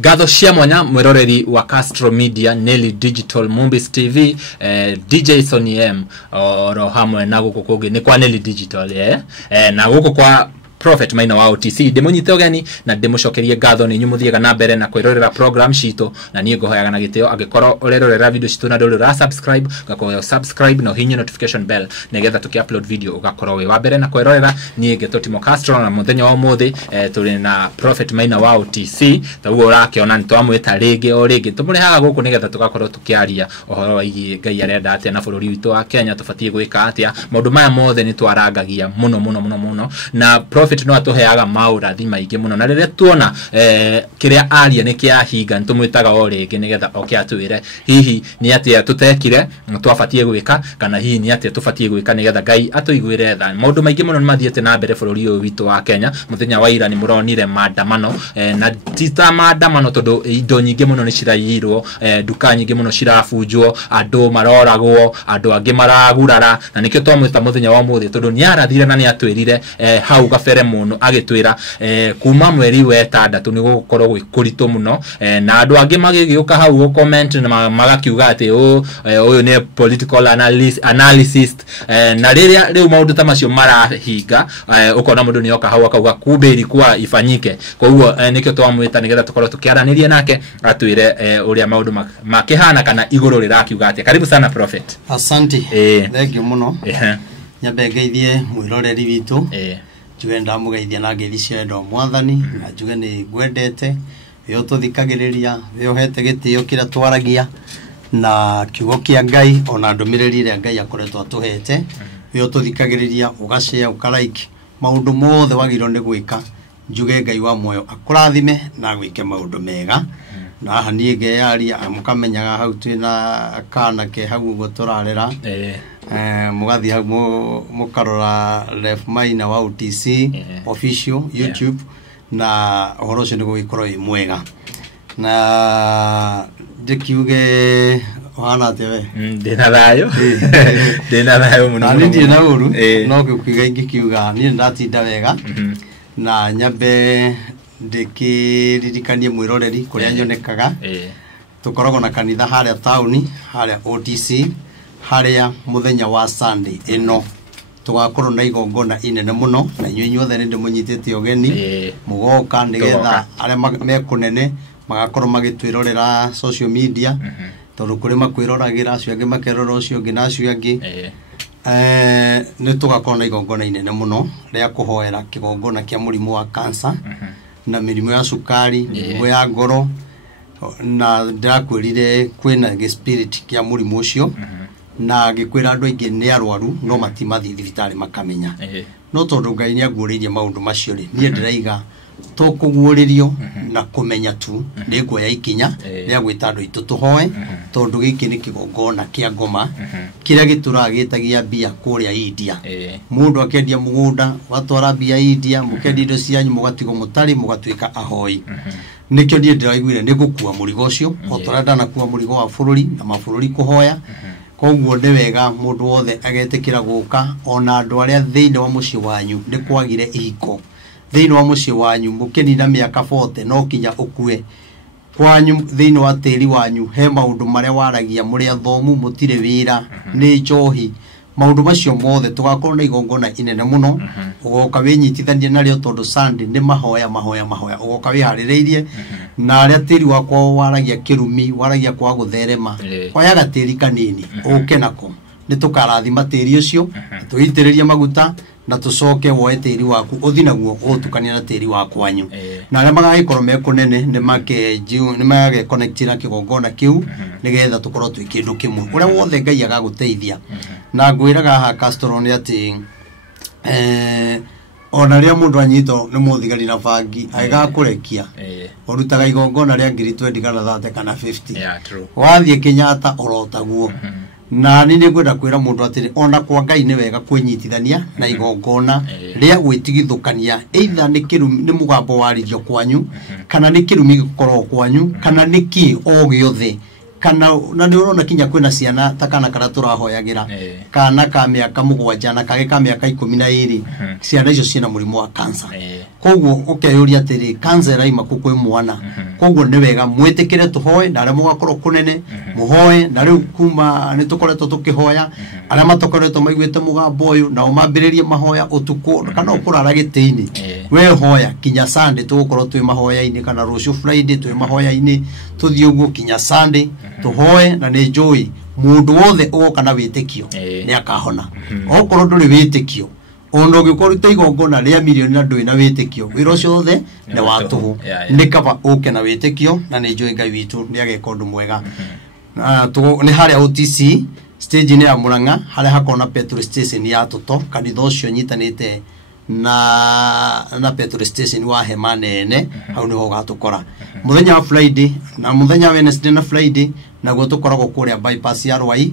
Gatho cia mwanya mwiroreri wa Castro Media, Nelly Digital, Mumbis TV, DJ Sony M, oro hamwe na guku kungi ni kwa Nelly Digital na guku kwa Prophet Maina wa OTC demunyite ogeni na demucokerie gatho ni nyumuthiega na mbere na kwirorera program cito na nie ngohoyaga na giteo agikoro urerorera video cito na ndurura subscribe gakoro subscribe no hinye notification bell negetha tuki-upload video ugakoro we wa mbere na kwirorera nie ngeto Timo Castro na muthenya wa muthi tuli na Prophet Maina wa OTC taguo urakiona ni twamwita ringi o ringi tumurihaga guku negetha tugakoro tukiaria ohoro wa igi Ngai arenda atia na bururi witu wa Kenya tufatie gwika atia maundu maya mothe ni twarangagia muno na Prophet no atuheaga maurathi maingi muno na riria tuona kiria aria ni kia hinga ntumwitaga o ringi nigetha oke atwire hihi ni atia tutekire twafatie gwika kana hihi ni atia tufatie gwika nigetha Ngai atuiguire tha maundu maingi muno nimathiete na mbere bururi uyu witu wa Kenya muthenya wa ira ni muronire maandamano na tita maandamano tondu indo nyingi muno ni ciraiyirwo duka nyingi muno cirabunjwo andu maroragwo andu angi maragurara na nikio twamwita muthenya wa muthi tondu ni arathire na ni atwirire hau gabere muno agitwira kuma mweri we tandatu ni gukorwo gwikuritu muno na andu angi magigiuka hau go comment na magakiuga ati uyu ni political analysis na riria maundu ta macio marahinga ukona mundu ni oka hau akauga kumbe ilikuwa ifanyike koguo nikio twamwita nigetha tukorwo tukiaranirie nake atwire uria maundu makihana kana iguru rirakiuga ati karibu sana Prophet. Asante thank you muno nyambe ngeithie mwiroreri witu Juenda mugeithia na ngeithi cia endo mwathani na njuge ni gwendete yo tuthikagiriria yo hete gitio kira twaragia na kiugo kia Ngai ona ndumiriri ria Ngai akoretwo atuhete yo tuthikagiriria ugashare ukalike maundu mothe wagiro ni gwika njuge Ngai wa moyo akurathime na gwike maundu mega na hani ngeyaria mukamenyaga hau twina kana ke hau go turarera mugathi hau mukarora Ref Maina wa OTC official YouTube na horo cio nigo ikoro imwega na ndikiuge wana tewe ndina thayo muno ndi na uru no kukiga ingikiuga ni ndatinda wega na nyambe ndikiririkanie mwiroreri kuria nyonekaga tukorogo na kanitha haria tauni haria OTC haria muthenya wa Sunday ino tugakorwo na igongona inene muno na inyuothe ni ndimunyitite ogeni mugoka nigetha aria mekunene magakorwo magitwirorera social media tondu kuri makwiroragera acio angi makerora ucio ungi na acio angi ni tugakorwo na igongona inene muno ria kuhoera kigongona kia murimu wa cancer na mirimu ya sukari mirimu ya ngoro na ndakwirire kwina spirit kia murimu ucio na gikwira andu aingi ni arwaru no matimathi thibitari makamenya no tondu Ngai ni aguririe maundu macio ri nie ndiraiga tukuguririo na kumenya tu ni ngoya ikinya ria gwita andu itu tuhoe tondu giki ni kigongona kia ngoma kiria gituragitagia bia kuria India mundu akendia mugunda watwara bia India mukendia indo cianyu mugatigo mutari mugatwika ahoi nikio nie ndiraiguire ni gukua murigo ucio otorenda na kuwa murigo wa bururi na mabururi kuhoya koguo ni wega mundu wothe agetikira guka ona andu aria thiini wa muci wanyu ni kwagire ihiko thiini wa muci wanyu mukinina miaka 40 no kinya ukue kwanyu thiini wa tiri wanyu he maundu maria waragia muri athomu mutire wira ni njohi maundu macio mothe tugakorwo na igongona inene muno ugoka winyitithanie nario tondu Sunday ni mahoya ugoka wihaririirie na aria tiri wakwa waragia kirumi waragia kwa gutherema kwayaga tiri kanini uke nako ni tukarathima tiri ucio tuitiririe maguta na tucoke woe tiri waku uthi naguo utukania na tiri wakwanyu na aria magagikorwo mekunene ni magage connect na kigongona kiu nigetha tukorwo twi kindu kimwe uria wothe Ngai agaguteithia na ngwiraga ha Castro ni ati ona ria mundu anyito ni muthigari na bangi aiga kurekia urutaga igongona ria 20 kana 30 kana 50 wathie Kenyatta orotaguo na nini ngwenda kwira mundu atiri ona kwa Ngai ni wega kwinyitithania na igongona ria gwitigithukania either ni kirumi ni mugambo waririo kwanyu kana ni kirumi gikorwo kwanyu kana ni ki o giothe kana na nä å rona kinya kwä ciana ta kana karä a tå rahoyagä ra kana ka mä aka må gwanja na kagä ka mä aka 12 ciana icio ciena må rimå wa kansa koguo å keå ria atä rä kansa raima kå kwä mwana koguo nä wega mwä tä kä re tå hoe na arä a må gakorwo kå nene må hoe na rä u kuma nä tå koretwo tå kä hoya arä a matokoretwo maiguä te må gambo å yå nao mambä rä rie mahoya å tukå kana å kå rara gä tä-inä we hoya kinya Sunday tå gå korwo twä mahoya-inä kana rå cio Friday twä mahoya-inä tå thiä å guo kinya Sunday tå hoe na nä njå må ndå wothe å goka na wä tä kio nä akahona okorwo ndå rä wä tä kio ona å gä korwo ta igongona rä a milioni na ndå na wä tä kio wä ra å cio wothe nä wa tå gå nä kaba å ke na wä tä kio na nä njå Ngai witå nä ageka å ndå mwega nä harä a OTC stage nä ya Murang'a harä a hakorwo na petrol station ya Toto kanitha å cio nyitanä te na petrol station wa hema nene hau niho gatũkora muthenya wa Friday na muthenya Wednesday na Friday naguo tũkoragwo kũrĩa bypass ya Rwai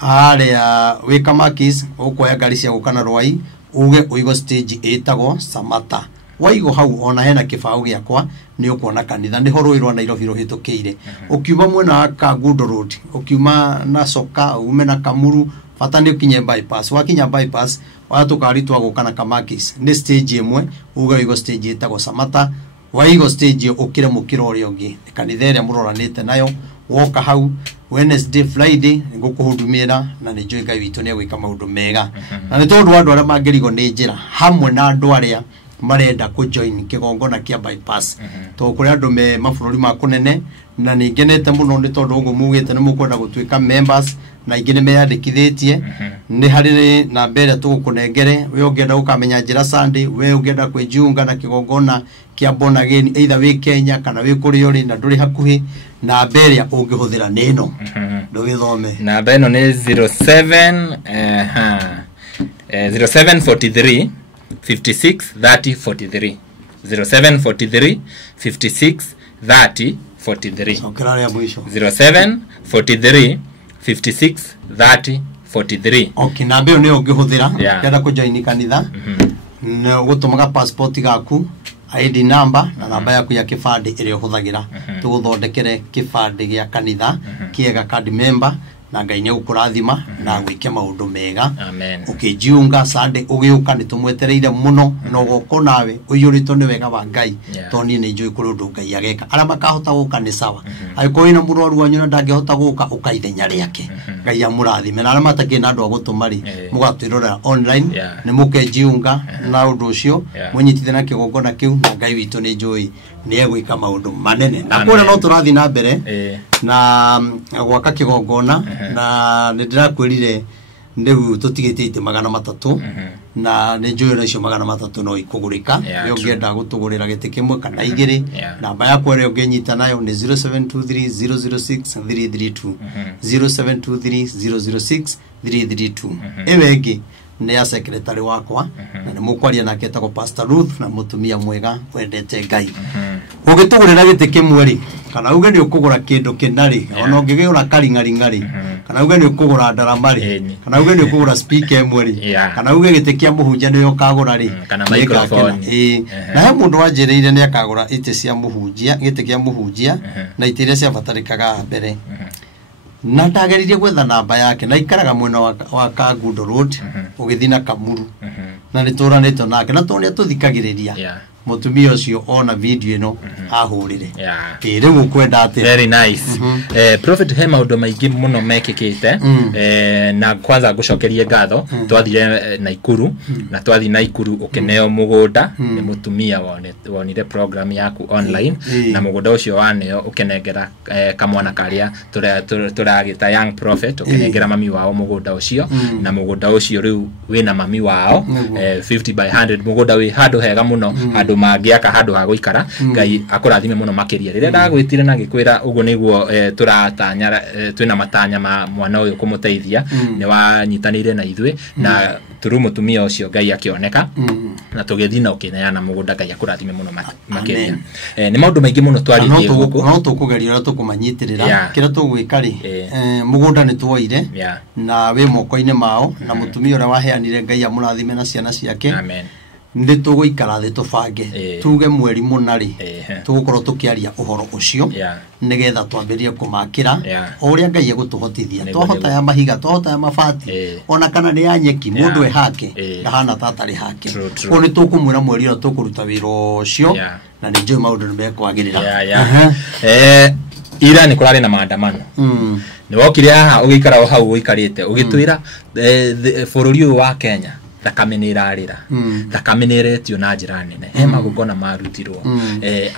harĩa wĩka Makis ũkuoya ngari cia gũkana Rwai uge ũigo stage ĩtagwo Samata waigo hau ona hena kĩbaũ gĩakwa nĩ ũkuona kanitha nĩho rũĩ rwa Nairobi rũhĩtũkĩire ũkiuma mwena wa Kangundo Road ũkiuma na Soka ume na Kamuru bata nĩ ũkinye bypass wakinya bypass watũkaritwa gũkana Kamakis nĩ stage ĩmwe uge ũigo stage ĩtagwo Samata waigo stage ũkire mũkĩra ũrĩa ũngĩ kanitha ĩrĩa mũroranĩte nayo woka hau Wednesday Friday ngũkũhudumĩra na nĩ njũĩ Ngai witũ nĩ egwĩka maũndũ mega na nĩ tondũ andũ arĩa mangĩrigwo nĩ njĩra hamwe na andũ arĩa marenda kũ join kĩgongona kĩa bypass to kũrĩ andũ me mabũrũri ma kũnene na nĩ ngenete mũno nĩ tondũ ũguo mugĩte nĩ mũkwenda gũtuĩka members na ingĩ nĩ meyandĩkithĩtie nĩ harĩ namba ĩrĩa tũgũkũnengere we ũngĩenda gũkamenya njĩra Sunday we ũngĩenda kwĩjiunga na kĩgongona kĩa born again either wĩ Kenya kana wĩ kũrĩa ũrĩ na ndũrĩ hakuhĩ namba ĩrĩa ũngĩhũthĩra nĩ ĩno ndũgĩthome namba ĩno nĩ 0743 56 30 43 0743 56 30 43 0743 56 30 43 okay namba ĩyo nĩ ũngĩhũthĩra ũkĩenda kũjoin kanitha nĩ ũgũtũmaga passport gaku ID number na namba yaku ya kĩbandĩ ĩrĩa ũhũthagĩra tũgũthondekere kĩbandĩ gĩa kanitha kĩega card member na Ngai nĩ ũkũrathima na gwĩke maũndũ mega ũkĩjiunga Sunday ũgĩũka nĩ tũmwetereire mũno na ũgoko nawe ũiyũrĩtwo nĩ wega wa Ngai to niĩ nĩ njũĩ kũrĩ ũndũ Ngai ageka arĩa makahota gũka nĩ sawa angĩkorwo ĩna mũrwaru wanyu na ndangĩhota gũka ũka ithenya rĩake Ngai amũrathime na arĩa matakĩrĩ na andũ a gũtũma rĩ mũgatwĩrorera online nĩ mũkejiunga na ũndũ ũcio mũnyitithie na kĩgongona kĩu na Ngai witũ nĩ njũĩ nĩ egwĩka maũndũ manene na kũrĩa no tũrathiĩ na mbere na gwaka kĩgongona na nĩ ndĩrakwĩrire rĩu tũtigĩtie itĩ 300 na nĩ njũĩ na icio 300 no ikũgũrĩka we ũngĩenda gũtũgũrĩra gĩtĩ kĩmwe kana igĩrĩ namba yakwa ĩrĩa ũngĩnyita nayo nĩ 0723 006 332 ĩwe ĩngĩ nĩ ya secretary wakwa na nĩ mũkwaria nake etagwo Pastor Ruth na mũtumia mwega wendete Ngai ũgĩtũgũrĩra gĩtĩ kĩmwe rĩ kana uge nĩ ũkũgũra kĩndũ kĩna rĩ ona ũngĩgĩgũra karingaringa rĩ kana uge nĩ ũkũgũra ndarama rĩ kana uge nĩ ũkũgũra speaker ĩmwe rĩ kana uge gĩtĩ kĩa mũhunjia nĩ ũkagũra rĩ kana microphone na he mũndũ wanjĩrĩire nĩ akagũra itĩ cia mũhunjia gĩtĩ kĩa mũhunjia na itĩ iria ciabatarĩkaga mbere na ndageririe gwetha namba yake na ikaraga mwena wa Kangundo Road ũgĩthiĩ na Kamuru na nĩ tũranĩtwo nake na tondũ nĩ tũthikagĩrĩria mutumia ũcio ona video ĩno ahũrĩre rĩu ũkwenda atĩ very nice Prophet he maũndũ maingĩ mũno mekĩkĩte na kwanza ngũcokerie ngatho twathire Naikuru na twathi Naikuru ũkĩneo mũgũnda nĩ mutumia wonire program yaku online na mũgũnda ũcio waneo ũkĩnengera kamwana karĩa tũragĩta young prophet ũkĩnengera mami wao mũgũnda ũcio na mũgũnda ũcio rĩu wĩna mami wao 50 by 100 mũgũnda wĩ handũ hega mũno handũ mangĩaka handũ ha gũikara Ngai akũrathime mũno makĩria rĩrĩa ndagwĩtire na gĩkwĩra ũguo nĩguo tũratanya twĩna matanya ma mwana ũyũ kũmũteithia nĩ wanyitanĩire na ithuĩ na tũrũ mũtumia ũcio Ngai akĩoneka na tũgĩthiĩ na ũkĩneana mũgũnda Ngai akũrathime mũno makĩria nĩ maũndũ maingĩ mũno twaririe gũkũ no tũkũgeria ũrĩa tũkũmanyitĩrĩra kĩrĩa tũgwĩka rĩ mũgũnda nĩ tuoire na wĩ moko-inĩ mao na mũtumia ũrĩa waheanire Ngai amũrathime na ciana ciake nĩ tũgũikara thĩ tũbange tuge mweri mũnari tũgũkorwo tũkĩaria ũhoro ũcio nĩgetha twambĩrĩrie kũmakĩra ũrĩa Ngai egũtũhotithia twahota ya mahiga twahota ya mabati ona kana nĩ ya nyeki mũndũ ehake ndahana tatarĩ hake ko nĩ tũkũmwĩra mweri ũrĩa tũkũruta wĩra ũcio na nĩ njũĩ maũndũ nĩ mekwagĩrĩra ira nĩ kũrarĩ na maandamano nĩ wokire haha ũgĩikara o hau ũikarĩte ũgĩtwĩra bũrũri ũyũ wa Kenya thakame nĩ irarĩra thakame nĩ iretio na njĩra nene he magongona marutirwo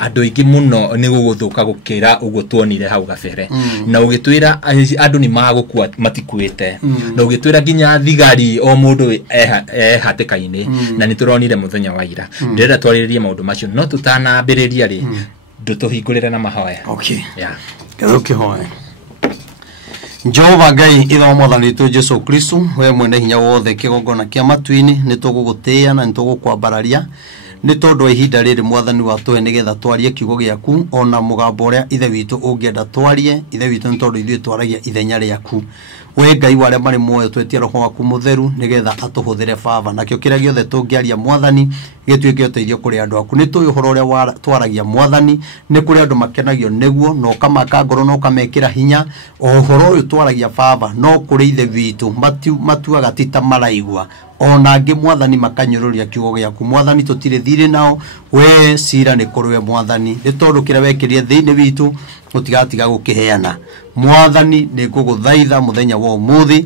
andũ aingĩ mũno nĩ gũgũthũka gũkĩra ũguo tuonire hau gabere na ũgĩtwĩra andũ nĩ magũkua matikuĩte na ũgĩtwĩra nginya thigari o mũndũ hatĩka-inĩ na nĩ tũronire mũthenya wa ira ndĩrenda twarĩrĩrie maũndũ macio no tũtanambĩrĩria rĩ ndũtũhingũrĩre na mahoya ũkĩhoya Jehova Ngai ithe mwathani witũ Jesu Kristo we mwene hinya wothe kĩgongona kĩa matu-inĩ nĩ tũgũgũtĩĩa na nĩ tũgũkwambararia nĩ tondũ wa ihinda rĩrĩ mwathani watũhe nĩgetha twarie kiugo gĩaku ona mũgambo ũrĩa ithe witũ ũngĩenda twarie ithe witũ nĩ tondũ ithuĩ twaragia ithenya rĩaku we Ngai wa arĩa marĩ muoyo twetie roho waku mũtheru nĩgetha atũhũthĩre baba nakĩo kĩrĩa gĩothe tũngĩaria mwathani gĩtuĩke ũteithio kũrĩ andũ aku nĩ tũĩ ũhoro ũrĩa twaragia mwathani nĩ kũrĩ andũ makenagio nĩguo na ũkamaka ngoro na ũkamekĩra hinya ũhoro ũyũ twaragia baba no kũrĩ ithe witũ matuaga ti ta maraigua ona angĩ mwathani makanyũrũria kiugo gĩaku mwathani tũtirĩ thirĩ nao we cira nĩ kũrĩ we mwathani nĩ tondũ kĩrĩa wekĩrire thĩinĩ witũ ũtigatiga gũkĩheana mwathani nĩ ngũgũthaitha mũthenya wa ũmũthĩ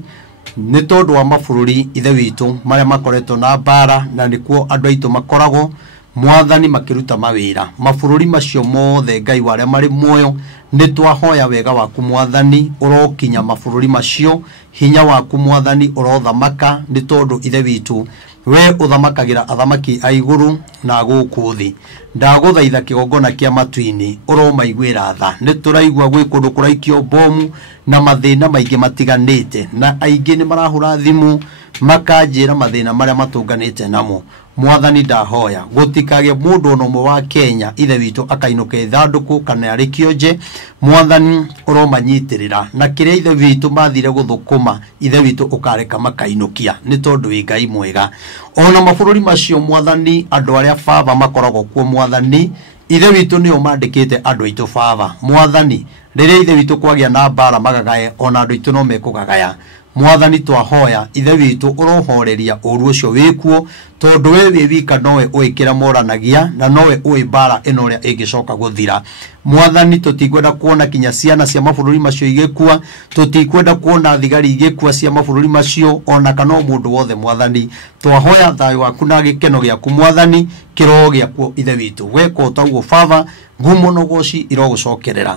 nĩ tondũ wa mabũrũri ithe witũ marĩa makoretwo na mbara na nĩkuo andũ aitũ makoragwo mwathani makĩruta mawĩra mabũrũri macio mothe Ngai wa arĩa marĩ muoyo nĩ twahoya wega waku mwathani ũrokinya mabũrũri macio hinya waku mwathani ũrothamaka nĩ tondũ ithe witũ we ũthamakagĩra athamaki a igũrũ na gũkũ thĩ ndagũthaitha kĩgongona kĩa matu-inĩ ũromaiguĩra tha nĩ tũraigua gwĩ kũndũ kũraikio bomu na mathĩna maingĩ matiganĩte na aingĩ nĩ marahũra thimũ makanjĩra mathĩna marĩa matũnganĩte namo mwathani ndahoya gũtikagĩe mũndũ ona ũmwe wa Kenya ithe witũ akainũka ithandũkũ kana arĩ kĩonje mwathani ũromanyitĩrĩra na kĩrĩa ithe witũ mathire gũthũkũma ithe witũ ũkareka makainũkia nĩ tondũ wĩ Ngai mwega ona mabũrũri macio mwathani andũ arĩa baba makoragwo kuo mwathani ithe witũ nĩo mandĩkĩte andũ aitũ baba mwathani rĩrĩa ithe witũ kwagĩa na mbara magagaye ona andũ aitũ no mekũgagaya mwathani twahoya ithe witũ ũrohoreria ũru ũcio wĩkuo tondũ we wĩ wika nowe ũĩkĩra moranagia na nowe ũĩ mbara ĩno ũrĩa ĩngĩcoka gũthira mwathani tũtikwenda kuona kinya ciana cia mabũrũri macio igĩkua tũtikwenda kuona thigari igĩkua cia mabũrũri macio ona kana mũndũ wothe mwathani twahoya thayũ waku na gĩkeno gĩaku mwathani kĩroho gĩaku ithe witũ weka ũtaguo baba ngumo no goci irogũcokerera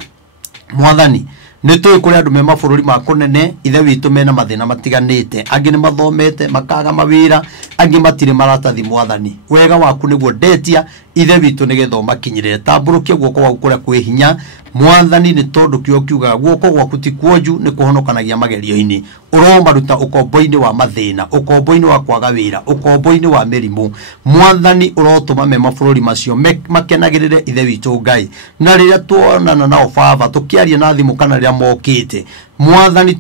mwathani nĩ tũĩ kũrĩ andũ me mabũrũri ma kũnene ithe witũ mena mathĩna matiganĩte angĩ nĩ mathomete makaga mawĩra angĩ matirĩ maratathi mwathani wega waku nĩguo ndetia ithe witũ nĩgetha ũmakinyĩrĩre tambũrũkia guoko gwaku kũrĩa kwĩ hinya mwathani nĩ tondũ kĩo kiugaga guoko gwaku ti kuonju nĩ kũhonokanagia magerio-inĩ ũromaruta ũkombo-inĩ wa mathĩna ũkombo-inĩ wa kwaga wĩra ũkombo-inĩ wa mĩrimũ mwathani ũrotũma me mabũrũri macio makenagĩrĩre ithe witũ Ngai na rĩrĩa tuonana nao baba tũkĩaria na thimũ kana rĩrĩa mokĩte mwathani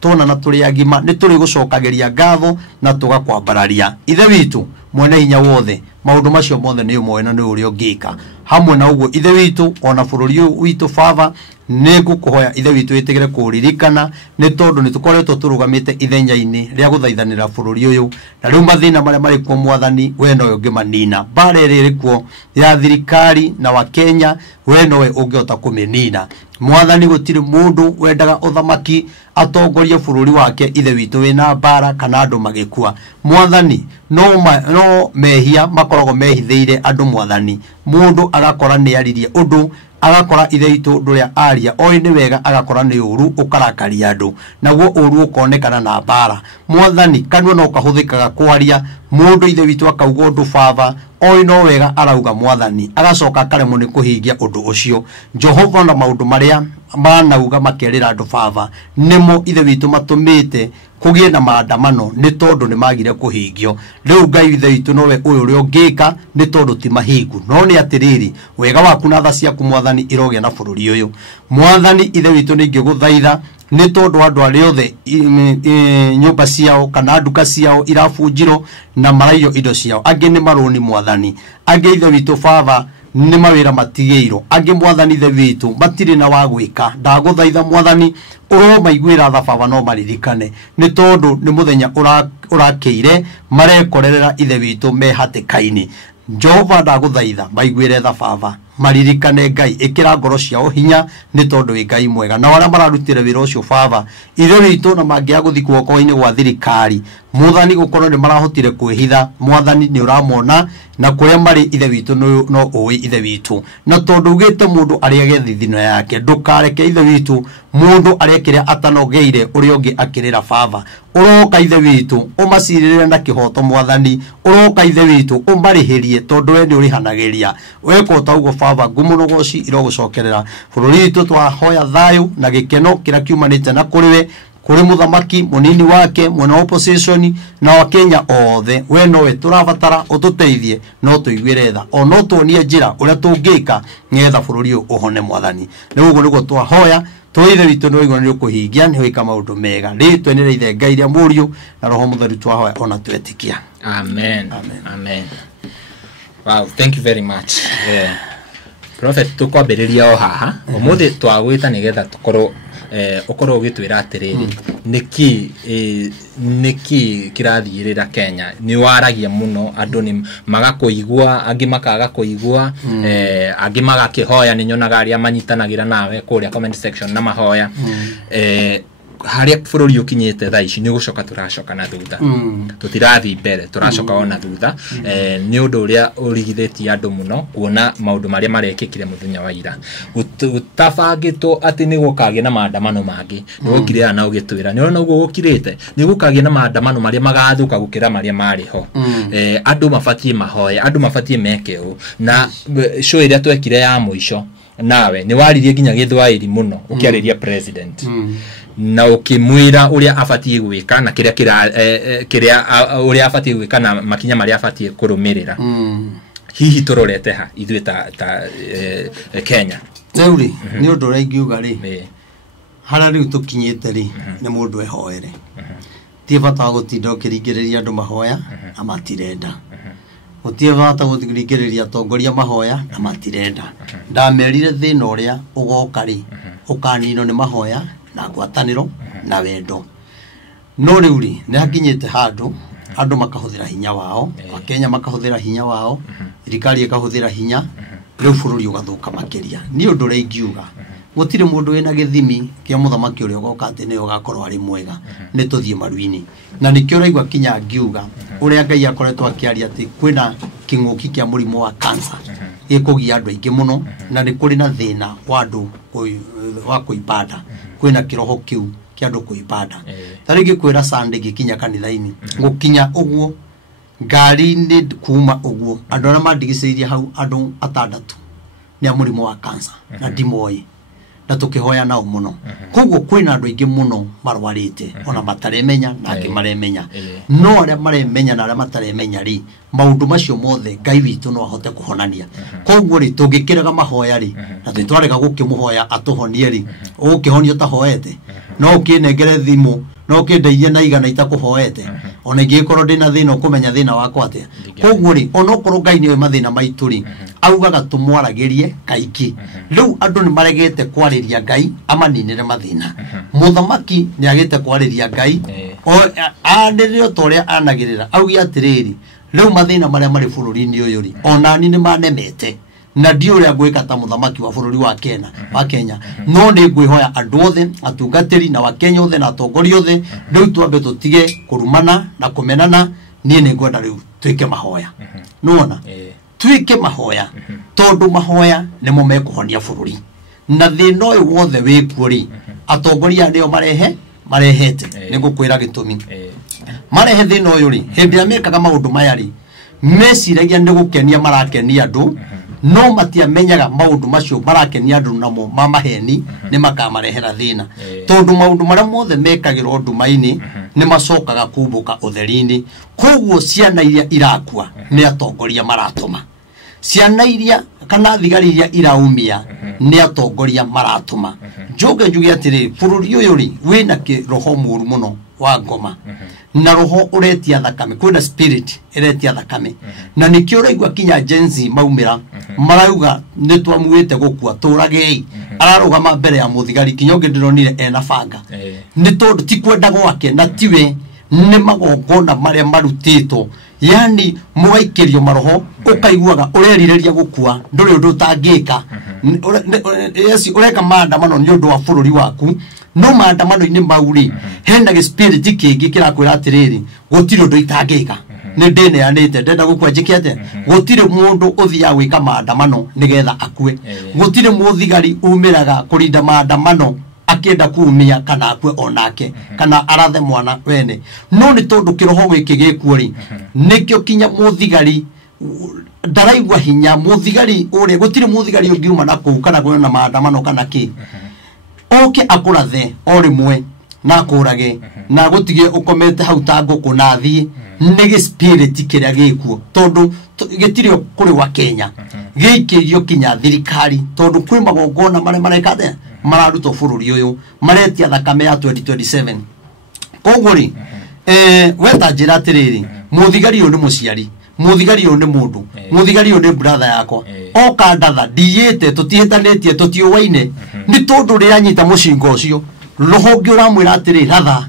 tuonana tũrĩ agima nĩ tũrĩ gũcokagĩria ngatho na tũgakwambararia ithe witũ mwene hinya wothe maũndũ macio mothe nĩ ũmwe na nĩ ũrĩa ũngĩka hamwe na ũguo ithe witũ ona bũrũri ũyũ witũ baba nĩ ngũkũhoya ithe witũ wĩtigĩre kũririkana nĩ tondũ nĩ tũkoretwo tũrũgamĩte ithenya-inĩ rĩa gũthaithanĩra bũrũri ũyũ na rĩu mathĩna marĩa marĩ kuo mwathani we nowe ũngĩmanina mbara ĩrĩa ĩrĩ kuo ya thirikari na wa Kenya we nowe ũngĩhota kũmĩnina mwathani gũtirĩ mũndũ wendaga ũthamaki atongorie bũrũri wake ithe witũ wĩna mbara kana andũ magĩkua mwathani no mehia makoragwo mehithĩire andũ mwathani mũndũ agakora nĩ aririe ũndũ agakora ithe witũ ndũrĩa aria oĩ nĩ wega agakora nĩ ũru ũkarakaria andũ naguo ũru ũkonekana na mbara mwathani kanua no kahũthĩkaga kwaria mũndũ ithe witũ akauga ũndũ baba oĩ no wega arauga mwathani agacoka akaremwo nĩ kũhingia ũndũ ũcio Jehova na maũndũ marĩa manauga makerira andu baba nimo ithe witu matumite kugie na maandamano ni tondu ni magire kuhingio riu Ngai ithe witu nowe uyu uri ungika ni tondu ti mahingu no ni atiriri wega waku na tha ciaku mwathani irogia na bururi uyu mwathani ithe witu ni ngiguthaitha ni tondu andu ari othe nyumba ciao kana nduka ciao irabunjiro na maraio indo ciao angi ni maruni mwathani angi ithe witu baba ni mawira matigeiro angi mwathani ithe witu matiri na wa gwika ndaguthaitha mwathani uro maiguira tha baba no maririkane ni tondu ni muthenya urakeire marekorerera ithe witu me hatikaini Jehova ndaguthaitha maiguire tha baba maririkane Ngai ikira ngoro ciao hinya ni tondu wi Ngai mwega na wala mararutire wira ucio baba ithe witu na mangia guthi guoko-ini gwa thirikari muthani gukorwo ni marahotire kwihitha mwathani ni uramona na kuya mari ithe witu no uwi ithe witu na tondu ugite mundu ariage thithino yake ndukareke ithe witu mundu arekiria atanogeire uri ungi akirira baba uroka ithe witu umacirire na kihoto mwathani uroka ithe witu umarihirie tondu we ni urihanagiria wekota ugo baba ngumunogoci irogucokerera bururi witu twahoya thayu na gikeno kira kiumanite na kuriwe kuri muthamaki munini wake mwana opposition na wa Kenya othe we nowe turabatara ututeithie no tuiguire tha ono tuonie njira uria tungika ngetha bururi uhone mwathani niguo niguo twahoya toithe witu no igona kuhingia ni wika maundu mega ri twenere ithe Ngai ria muriu na roho mutheru twahoya ona twetikia amen amen wow thank you very much Prophet tukwambiriria o haha umuthi twagwita nigetha tukorwo ukorwo gitwira atiriri niki kirathirira Kenya ni waragia muno andu ni magakuigua angi makaga kuigua angi magakihoya ni nyonaga aria manyitanagira nawe kuria comment section na mahoya haria bururi ukinyite tha ici ni gucoka turacoka na thutha tutirathi mbere turacoka ona thutha ni undu uria urigithitie andu muno kuona maundu maria marekikire muthenya wa ira utabangitwo ati ni gukagia na maandamano mangi ni gukire na ugitwira ni ona uguo gukirite ni gukagia na maandamano maria magathuka gukira maria mariho andu mabatie mahoya andu mabatie mekeo na show iria twekire ya muico nawe ni waririe ginya githwairi muno ukiariria president na ukimwira uria abatie gwika na kiria uria abatie gwika na makinya maria abatie kurumirira hihi turorete ha ithuĩ ta Kenya Neuri ni undu raingiuga ri hara riu tukinyite ri ni mundu ehoere ti bata gutinda ukiringiriria andu mahoya na matirenda utie bata gutingiriria atongoria mahoya na matirenda ndamerire thina uria ugoka ri ukanino ni mahoya na ngwataniro na wendo no riu ri ni hakinyite handu andu makahuthira hinya wao Kenya makahuthira hinya wao thirikari ikahuthira hinya riu bururi ugathuka makiria ni undu raingiuga gutire mundu wina githimi kia muthamaki uria ugoka ati ni ugakorwo ari mwega ni tuthie maruini na nikio raigwa kinya ngiuga uria Ngai akoretwo akiaria ati kwina kinguki kia murimo wa cancer ikugia andu aingi muno na ni kuri na thina wa andu wa kuibada kwina kiroho kiu kia andu kuibada taringi kwira Sunday gikinya kanitha-ini gukinya uguo ngari ni kuma uguo andu ara mandigiceirie hau andu atandatu ni amurimo wa cancer na ndimoi na tukihoya nao muno koguo kwina andu aingi muno marwarite ona mataremenya na angi maremenya no aria maremenya na aria mataremenya ri maundu macio mothe Ngai witu no ahote kuhonania koguo ri tungikiraga mahoya ri na twitwarega gukimuhoya atuhonie ri ugukihonio tahoete no ukinengere thimu no kindeithie na igana itakuhoete ona ingikorwo ndina thina ukumenya thina wakwa atia koguo ri onokorwo Ngai niwe mathina maitu ri augaga tumwaragirie kaiki riu andu ni maregete kwariria Ngai amaninire mathina muthamaki ni agite kwariria Ngai o andirio toria anagirira augi atiriri riu mathina maria mari bururi-ini uyu ri ona ni manemete na ndio uria gwika ta muthamaki wa bururi wa Kenya no ni ngwihoya andu othe atungatiri na wa Kenya othe na atongoria othe riu twambe tutige kurumana na kumenana ni ngwenda riu twike mahoya nuona twike mahoya tondu mahoya nimo mekuhonia bururi na thina uyu wothe wikuri atongoria ndio marehete nigukwira gitumi marehe thina uyu ri hindi amekaga maundu maya ri mesiragia ndigukenia marakenia andu no matiamenyaga maundu macio marakenia andu namo mamaheni ni makamarehera thina tondu maundu maria mothe mekagirwo ndumaini ni macokaga kumbuka utheri-ini koguo ciana iria irakua ni atongoria maratuma ciana iria kana thigari iria iraumia ni atongoria maratuma njoge njuge atiri bururi uyu ri wina roho muru muno wa ngoma na roho uretia thakame kwina spirit iretia thakame na nikio raigwa kinya jenzi maumira marauga nitwamuite gukua turagei ararugama mbere ya muthigari kinyoge ndironire ena banga ni tondu ti kwenda gwake na tiwe ni magongona maria marutitwo yani muwaikirio maroho ukaiguaga urerireria gukua nduri undu utangika yesi ureka maandamano ni undu wa bururi waku no maandamano-ini mauri hena ge spirit kingi kirakwira atiriri gutiri undu itangika ni ndineanite ndenda gukua njikiate gutiri mundu uthia gwika maandamano nigetha akue gutiri muthigari umiraga kurinda maandamano akienda kuumia kana akue onake kana arathe mwana wene no ni tondu kiroho giki gikuori nikyo kinya muthigari ndaraigwa hinya muthigari uri gutiri muthigari ungiuma na kuu kana kwena maandamano kana ki oke akurathe orimwe na kurage na gutige ukomete hau tango kunathie nege spirit kiria gikuo tondu gitirio kuri wa Kenya gikirio kinya thirikari tondu kwi magongona mare marekate mararuto bururi uyu maretia thakame ya 2027 koguri weta njira atiriri muthigari uyu ni muciari muthigari uyu ni mundu muthigari uyu ni brother yakwa oka ndatha ndiyete tutihetanitie tutiuwaine ni tondu ri anyita mucingo ucio rohongi uramwira atiri ratha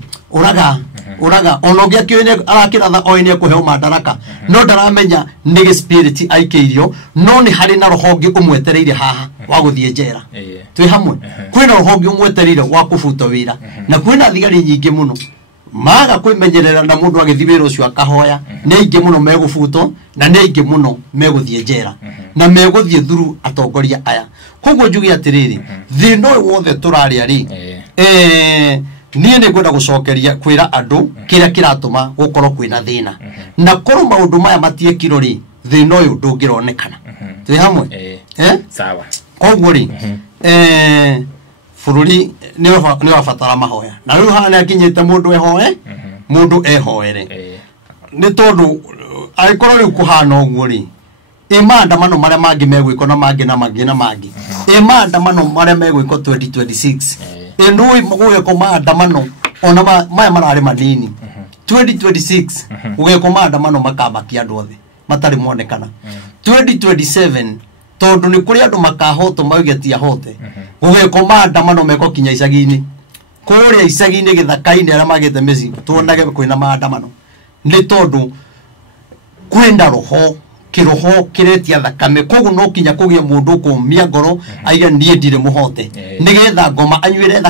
uraga onogia kioine arakiratha oine kuheo madaraka no ndaramenya ni spirit aikeirio no ni hari na rohongi umwetereire haha wa guthie njera twi hamwe kwina rohongi umwetereire wa kufuta wira na kwina thigari nyingi muno maga kwimenyerera na mundu agithibira ucio akahoya ni ingi muno megufuto na ni ingi muno meguthie njera na meguthie thuru atongoria aya koguo njugi atiriri thino wothe turari ari nie ni kwenda gucokeria kwira andu kiria kiratuma gukorwo kwina thina na korwo maundu maya matie kirori thino uyu ndungironekana twi hamwe sawa koguo ri bururi ni wabatara mahoya na riu hana akinyite mundu ehoe mundu ehoere ni tondu aikorwo riu kuhana uguo ri maandamano maria mangi megwiko na mangi na mangi na mangi maandamano maria megwiko 2026 enui muguye ko maandamano ona maya marari manini 2026 uge ko maandamano makabaki andu othe matari monekana 2027 tondu ni kuri andu makahoto maugetia hote uge ko maandamano meko kinya icagi-ini kuria icagi-ini githaka-ini ara magete meci tuonage kwina maandamano ni tondu kwenda roho kiroho kiretia thakame kogu no kinya kugia mundu kumia ngoro aiga nie ndire muhote nigetha ngoma anyuire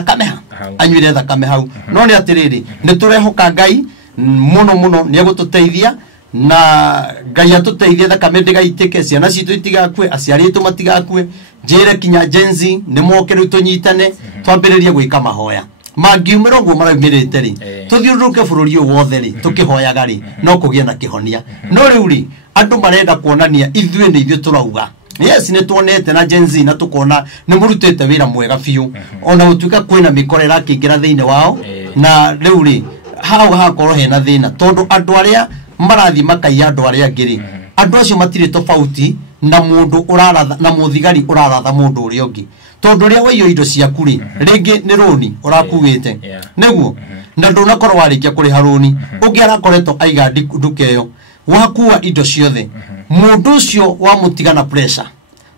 thakame hau no ni atiriri ni turehoka Ngai muno ni agututeithia na Ngai atuteithia thakame ndigaitike ciana citu itigakue aciari itu matigakue njire kinya jenzi ni moke riu tunyitane twambiririe gwika mahoya mangiumira guo maraumirite ri tuthiuruke bururi uyu wothe ri tukihoyaga ri no kugia na kihonia no riu ri andu marenda kuonania ithue ni ithue turauga yes ni tuonete na jenzi na tukona ni murutete wira mwega fiu ona utuika kwina mikorera kingira thiine wao na riu ri hau hakorwo hena thina tondu andu aria marathi makaiya andu aria ngiri andu acio matire tofauti na mundu uraratha na muthigari uraratha mundu uria ungi tondu ria wayo indo ciaku ri ringi ni roni urakuwite neguo na ndunakorwo warikia kuri haroni ungi arakoretwo aiga ndukeyo wakuwa indo ciothe mundu ucio wa mutigana pressure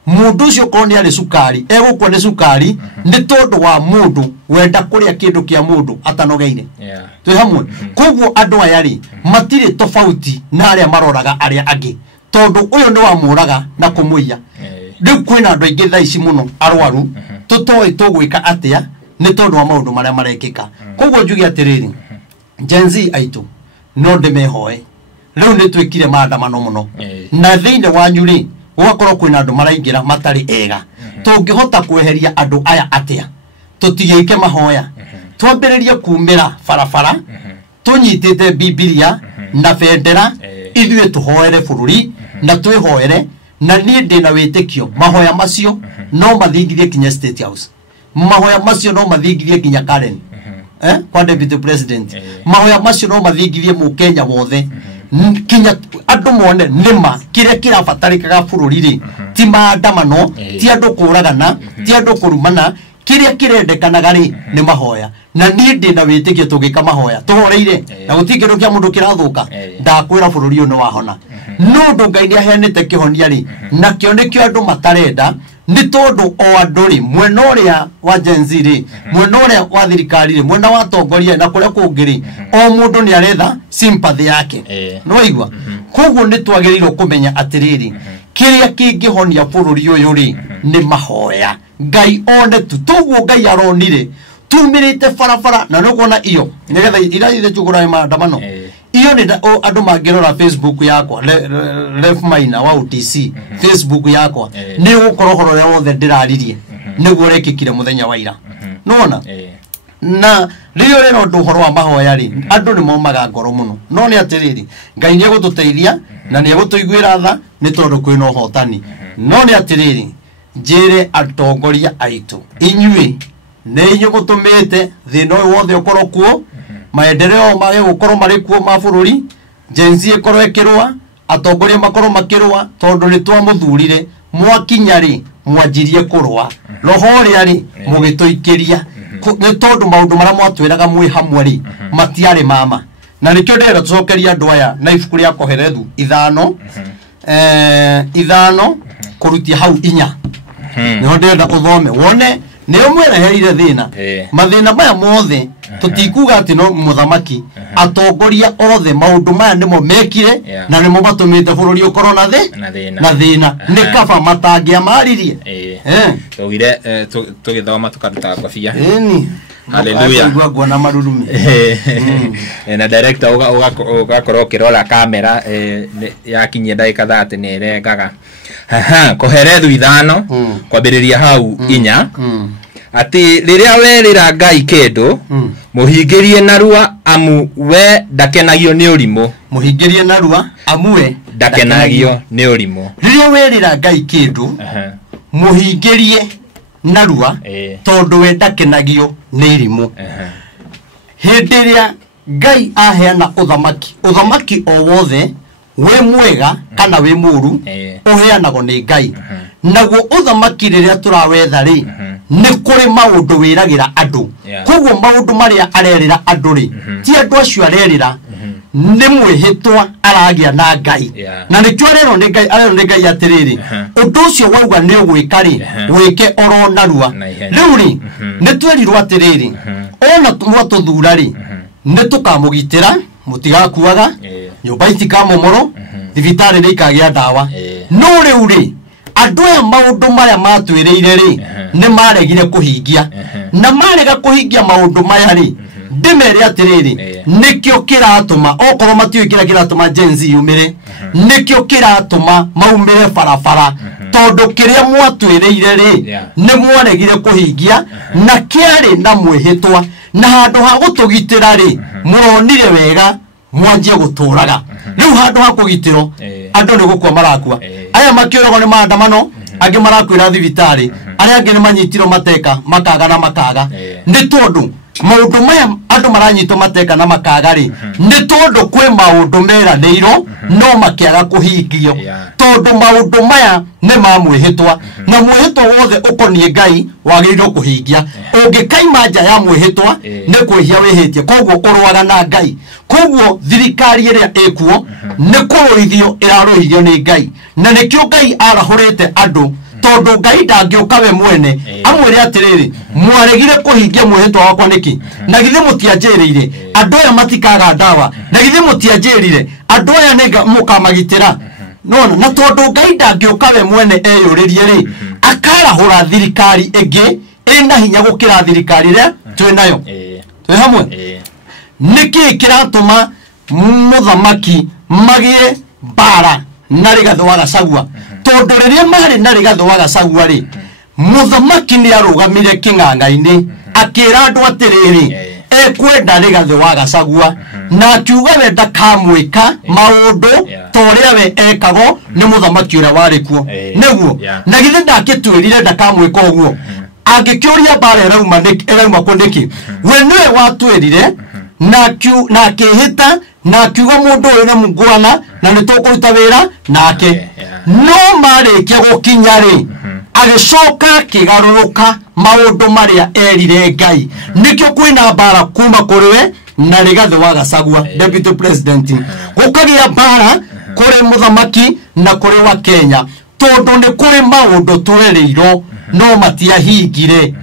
mundu ucio koni ari sukari egukwo ni sukari ni tondu wa mundu wenda kuria kindu kia mundu atanogeire twi hamwe koguo andu aya ri matire tofauti na aria maroraga aria angi tondu uyu ni wa muraga na kumuiya riu kwina andu aingi thaici muno arwaru tutoi tugwika atia ni tondu wa maundu maria marekika koguo njugi atiriri jenzi aitu no ndimehoe riu ni twikire maandamano muno na thiine wanyu ri ugakorwo kwina andu maraingira matari ega tungihota kweheria andu aya atia tutigike mahoya twambiririe kumira farafara tunyitite bibilia na bendera ithue tuhoere bururi na twihoere na niĩ ndĩna wĩtĩkio mahoya macio no mathingithie kinya State House, mahoya macio no mathingithie kinya Karen kwa Deputy President, mahoya macio no mathingithie Mũkenya wothe, kinya andũ mone nĩma kĩrĩa kĩrabatarĩkaga bũrũri-rĩ ti maandamano, ti andũ kũragana, ti andũ kũrumana, kĩrĩa kĩrendekanaga-rĩ nĩ mahoya, na niĩ ndĩna wĩtĩkio tũngĩka mahoya tũhoreire na gũtirĩ kĩndũ kĩa mũndũ kĩrathũka, ndakwĩra bũrũri ũyũ nĩ wahona. No ũndũ Ngai nĩaheanĩte kĩhonia-rĩ, nakĩo nĩkĩo andũ matarenda, nĩ tondũ o andũ-rĩ mwena ũrĩa wa Gen Z-rĩ, mwena ũrĩa wa thirikari-rĩ, mwena wa atongoria na kũrĩa kũngĩ-rĩ, o mũndũ nĩaretha sympathy yake, nĩwaigua. Koguo nĩtwagĩrĩirwo kũmenya atĩrĩrĩ, kĩrĩa kĩngĩhonia bũrũri ũyũ-rĩ nĩ mahoya, Ngai one tu. Toguo Ngai aronire tumĩrĩte barabara na nĩũkuona iyo nĩgetha iraithe chugura maandamano iyo nĩ andũ mangĩrora Facebook yakwa Left Maina wa UTC Facebook yakwa nĩ gũkorwo horo ya wothe ndĩraririe nĩguo rekĩkire mũthenya wa ira nona na rĩo rĩro ũndũ horo wa mahoya rĩ andũ nĩ momaga ngoro mũno no nĩ atĩrĩrĩ Ngai nĩ egũtũteithia na nĩ egũtũiguĩra tha nĩ tondũ kwĩna ũhotani no nĩ atĩrĩrĩ njĩre atongoria aitũ inyuĩ nĩ inyuĩ gũtũmĩte thĩna ũyũ wothe ũkorwo kuo maendeleo mage gũkorwo marĩ kuo ma bũrũri Gen Z ĩkorwo ĩkĩrũa atongoria makorwo makĩrũa tondũ nĩ twamũthurire mwakinya rĩ mwanjirie kũrũa roho ũrĩa rĩ mũgĩtũikĩria nĩ tondũ maũndũ marĩa mwatwĩraga mwĩ hamwe rĩ matiarĩ mama na nĩkĩo ndĩrenda tũcokeria andũ aya na ibuku rĩa Koherethu ithano kũrutia hau 4 nĩho ndĩrenda ũthome wone nĩ ũmwereherire thĩna mathĩna maya mothe tũtikuga atĩ no mũthamaki atongoria othe maũndũ maya nĩmo mekire na nĩmo matũmĩte bũrũri ũkorwo na thĩna nĩ kaba matangĩamaririe tũgire tũgĩthoma tũkaruta ngobia haleluya ngwana marurumi na director ugakorwo ukirora kamera yakinyia ndagika 30 nĩ irengaga Koherethu 5 kwambĩrĩria hau 4 ati rĩrĩa werĩra Ngai kĩndũ mũhingĩrie narua amu we ndakenagio nĩ ũrimũ mũhingĩrie narua amu we ndakenagio nĩ ũrimũ rĩrĩa werĩra Ngai kĩndũ mũhingĩrie narua tondũ we ndakenagio nĩ irimũ hĩndĩ ĩrĩa Ngai aheana ũthamaki o wothe we mwega kana we mũru ũheanagwo nĩ Ngai naguo ũthamaki rĩrĩa tũrawetha rĩ nĩ kũrĩ maũndũ wĩragĩra andũ koguo maũndũ marĩa arerĩra andũ rĩ ti andũ acio arerĩra nĩ mwĩhĩtwa aragĩa na Ngai na nĩkĩo arerwo nĩ Ngai atĩrĩrĩ ũndũ ũcio wauga nĩ ũgwĩka rĩ wĩke oro narua rĩu rĩ nĩ twerirwo atĩrĩrĩ ona mwatũthura rĩ nĩ tũkamũgitĩra mũtigakuaga nyũmba itikamomoro thibitarĩ nĩ ikagĩa ndawa no rĩu rĩ andũ aya maũndũ maya matwĩrĩire rĩ nĩ maregire kũhingia na marega kũhingia maũndũ maya rĩ ndĩmere atĩrĩrĩ nĩkĩo kĩratũma okorwo matiũĩ kĩrĩa kĩratũma Gen Z yumĩre nĩkĩo kĩratũma maumĩre barabara tondũ kĩrĩa mwatwĩrĩire rĩ nĩ mwaregire kũhingia na kĩarĩ na mwĩhĩtwa na handũ ha gũtũgitĩra rĩ mũronire wega mwanjie gũtũraga rĩu handũ ha kũgitĩrwo andũ nĩ gũkua marakua aya makĩũragwo nĩ maandamano angĩ marakwĩra thibitarĩ arĩa angĩ nĩ manyitirwo mateka makaga na makaga nĩ tondũ maũndũ maya andũ maranyitwo mateka na makaga rĩ nĩ tondũ kwĩ maũndũ meranĩirwo no makĩaga kũhingio tondũ maũndũ maya nĩ ma mwĩhĩtwa na mwĩhĩtwa wothe ũkoniĩ Ngai wagĩrĩirwo kũhingia ũngĩkaima nja ya mwĩhĩtwa nĩ kwĩhia wĩhĩtie koguo ũrũaga na Ngai koguo thirikari ĩrĩa ĩkuo nĩ kũrũithio ĩrarũithio nĩ Ngai na nĩkĩo Ngai arahũrĩte andũ tondũ Ngai ndangĩũka we mwene amwĩre atĩrĩrĩ mwaregire kũhingia mwĩhĩtwa wakwa nĩkĩ na githĩ mũtianjĩrĩire andũ aya matikaga ndawa na githĩ mũtianjĩrĩire andũ aya nĩ mũkamagitĩra nona na tondũ Ngai ndangĩũka we mwene eyũrĩrie rĩ akarahũra thirikari ĩngĩ ĩna hinya gũkĩra thirikari ĩrĩa twĩ nayo twĩ hamwe nĩkĩ kĩratũma mũthamaki magĩe mbara na Rigathĩ wa Gachagua tondũ rĩrĩa marĩ na Rigathĩ wa Gachagua rĩ mũthamaki nĩ arũgamire kĩng'ang'a-inĩ akĩra andũ atĩrĩrĩ ekwenda Rigathĩ wa Gachagua na akiuga we ndakamwika maundu toria we ekago ni muthamaki uria wari kuo neguo na githe ndakitwirire ndakamwika uguo angikiuria bara erauma kundiki we niwe watwirire na akihita na akiuga mundu uyu ni mungwana na nitukuruta wira nake no marikia gukinya ri agicoka kigaruruka maundu maria erire Ngai nikio kwina bara kuma kuriwe na Rigathi wa Gachagua deputy president gukagia bara kuri muthamaki na kuri wa Kenya tondu ni kuri maundu twereiro no matiahingire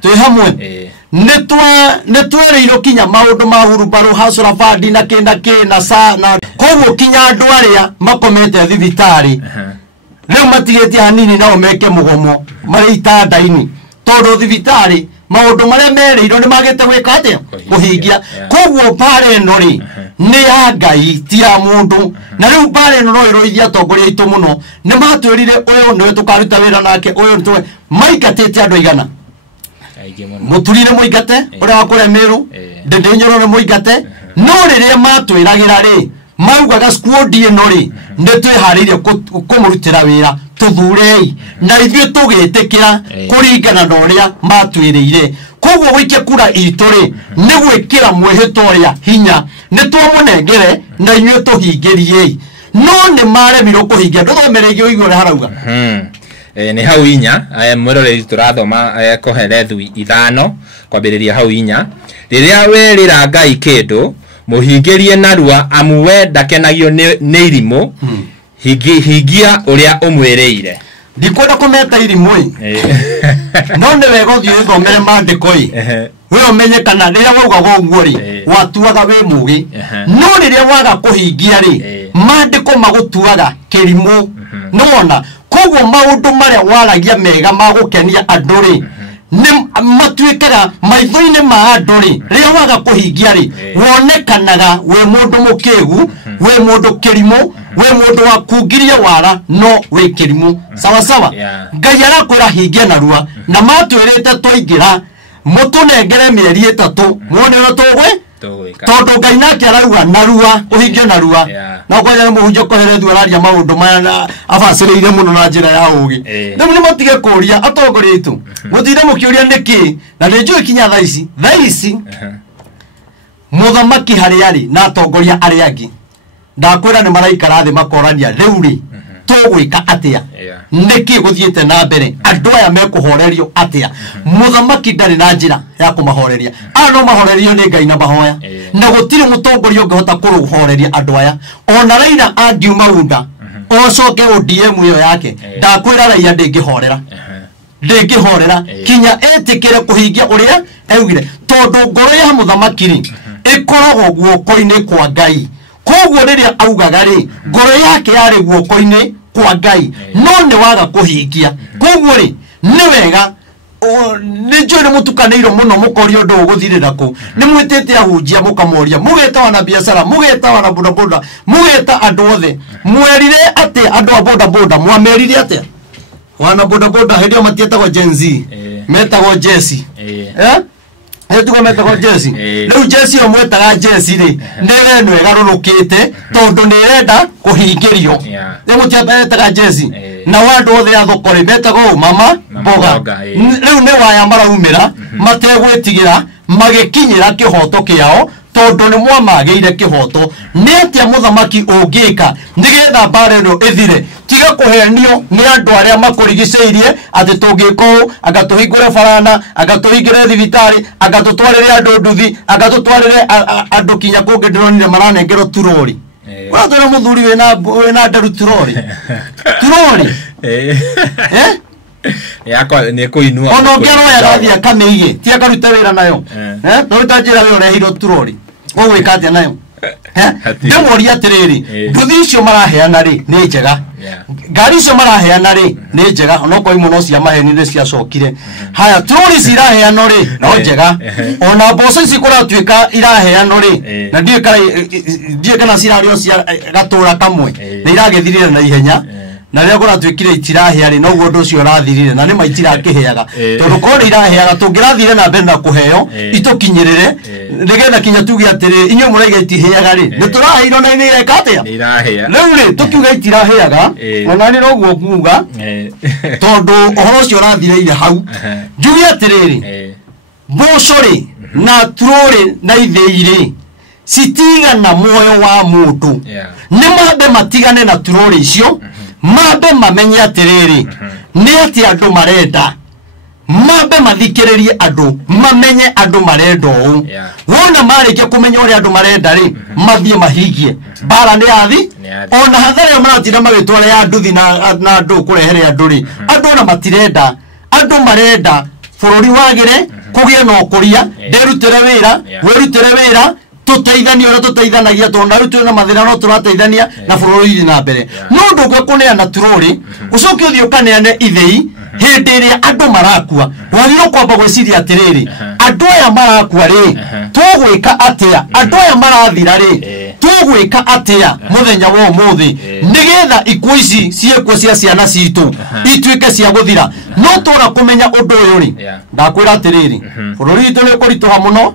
twi hamwe netwereiro kinya maundu ma Hurubaro hasura fadi na kina sana koguo kinya andu aria makomete thibitari leo matigete hanini nao meke mugomo mari itandaini tondu thibitari maundu maria mereiro ni magete gwika atia kuhingia koguo pare nori ni ya Ngai ti ya mundu na riu pare no iroithia tongoria itu muno ni matwirire uyu niwe tukaruta wira nake uyu nitwe maikatete andu igana muturire muigate uria wakure miru ndendenyoro ni muigate no riria matwiragira ri maugaga squad ino ri nitwihariire kumurutira wira tuthurei na ithue tugitikira kuringana na uria matwirire koguo wike kura ituri ni gwikira mwihito uria hinya nitwamunengere na inyue tuhingirie no ni maremirwo kuhingia nduthomeregie igore harauga ni hau inya mwiroreri turathoma koherethu ithano kwambiriria hau inya riria werira Ngai kindu muhingirie narua amuwe ndakenagio ni irimu hingia uria umwireire ndikwenda kumeta irimu no ni wega uthie thomere mandiko we umenye kana riria wauga guo ri watuaga we mugi no riria waga kuhingia ri mandiko magutuaga kirimu nona koguo maundu maria waragia mega magukenia andu ri ni matwikaga maitho-ini ma andu ri riria waga kuhingia ri wonekanaga we mundu mukegu we mundu kirimu we mundu wa kungiria wara no we kirimu sawa sawa Ngai arakwira hingia narua na matwirite twaingira mutunengere mieri 3 muone no tugwe tondu Ngai nake arauga narua uhingie narua na kwanya muhunjia koherethu araria maundu maya na abacirire muno na njira ya ugi riu ni matige kuria atongoria itu mutire mukiuria niki na nijui kinya thaici muthamaki hari ari na atongoria ari angi ndakwira ni maraikara thi makorania riu ri tugwika atia niki guthiete na mbere andu aya mekuhorerio atia muthamaki ndari na njira ya kumahoreria no mahorerio ni Ngai na mahoya na gutire mutongoria ungehota kuruhoreria andu aya ona Raila angiuma unda osoke ODM iyo yake ndakwira Raila ndingihorera kinya etikire kuhingia uria eugire tondu ngoro ya muthamaki ri ikoragwo guoko-ini kwa Ngai koguo riria augaga ri ngoro yake yari guoko-ini kwa Ngai no ni waga kuhingia koguo ri ni wega nijo ni mutukaniro muno mukorio ndo guthirira ku ni mwitete ahunjia mukamoria mugeta wana biashara mugeta wana bodaboda mugeta andu othe mwerire ate andu a bodaboda mwamerire ate wana bodaboda hedio matietagwo Gen Z metagwo Jesse tuko metagwo Jesse riu Jesse omwetaga Jesse ri nere no egarurukite tondu nirenda kuhingirio ni mutietaga Jesse na wandu othe athokore metagwo mama boga riu ne waya maraumira mategwitigira magikinyira kihoto kiao tondu ni mwamageire kihoto ni atia muthamaki ungika nigetha bare no ithire tiga kuhenio ni andu aria makurigiceirie ati tungiko agatuhingure farana agatuhingire thibitari agatutwarire andu nduthi agatutwarire andu kinya kungi ndironire maranengerwo turori watona muthuri wena ndaru turori yakwa ni kuinua ono ngero yarathia kameige ti akaruta wira nayo no utajira we urehiro turori ogwika atia nayo ndemoria atiriri nduthi icio maraheana ri ni njega ngari icio maraheana ri ni njega ono kwa imuno cia maheni ni cia cokire haya turori ciraheana ri no njega ona mboco ici kuratuika iraheana ri na ndie kana cirario cia gatura kamwe ni iragethirire na ihenya na ria kuratuikire itirahea ri noguo ndu cio rathirire na ni maitira kiheaga tondu kore iraheaga tungirathire na mbere na kuheo itukinyirire nigetha kinya tuge atiri inyo muraiga itiheaga ri niturahiro na ni ekatia irahia riu ri tukiuga itiraheaga ona ni noguo kuuga tondu ohoro cio rathireire hau njuge atiriri mboco-ri na turori na itheiri citigana muoyo wa mundu ni mambe matigane na turori icio mambe mamenye atiriri ni ati andu marenda mambe mathikiririe andu mamenye andu marenda uu wona marikia kumenya uri andu marenda ri mathie mahigie bara ni athi ona hathare maratina magitwara ya nduthi na andu kurehere andu ri andu na matirenda andu marenda bururi wagire kugie no kuria nderutire wira werutire wira tuteithania ora tuteithanagia tonda rutu na mathira no turateithania na bururi na mbere no ndugwe kuneana turori ucoke uthio kaneane ithei hindi iria andu marakua wagiro kwamba gwiciria atiriri andu aya marakua ri tugwika atia andu aya marathira ri tugwika atia muthenya wa umuthi nigetha ikuo ici ciekwo cia ciana citu ituike cia guthira no tura kumenya undu uyu ri ndakwira atiriri bururi itu ni kurituha muno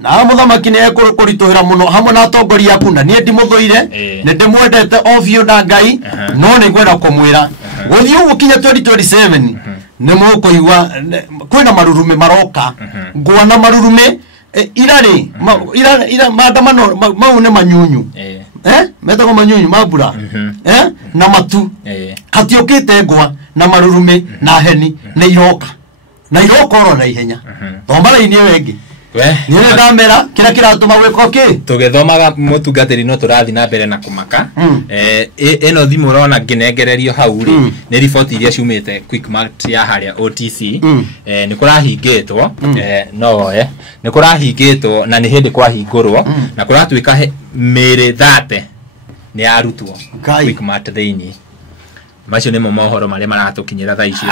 na muthamaki ni ekurituhira muno hamwe na atongoria aku na nie ndimuthuire ni ndimwendete ofio na Ngai no ni ngwenda kumwira guthii uguo kinya 2027 ni mukuigwa kwina marurume maroka ngwana marurume irari maandamano mau ni manyunyu metagwo manyunyu mabura na matu katiokite ngwa na marurume na heni na iroka oro na ihenya tombara ini wengi ni ndamera kira kiratuma gwiko ki tugithomaga mutungatiri no turathi na mbere na kumaka eno thimu urona nginengererio hau ri ni report iria ciumite Quickmart ya haria OTC ni kurahingitwo no ni kurahingitwo na ni hindi kwahingurwo na kuratwika mere 30 ni arutwo Quickmart theini macio nimo mohoro maria maratukinyira tha ici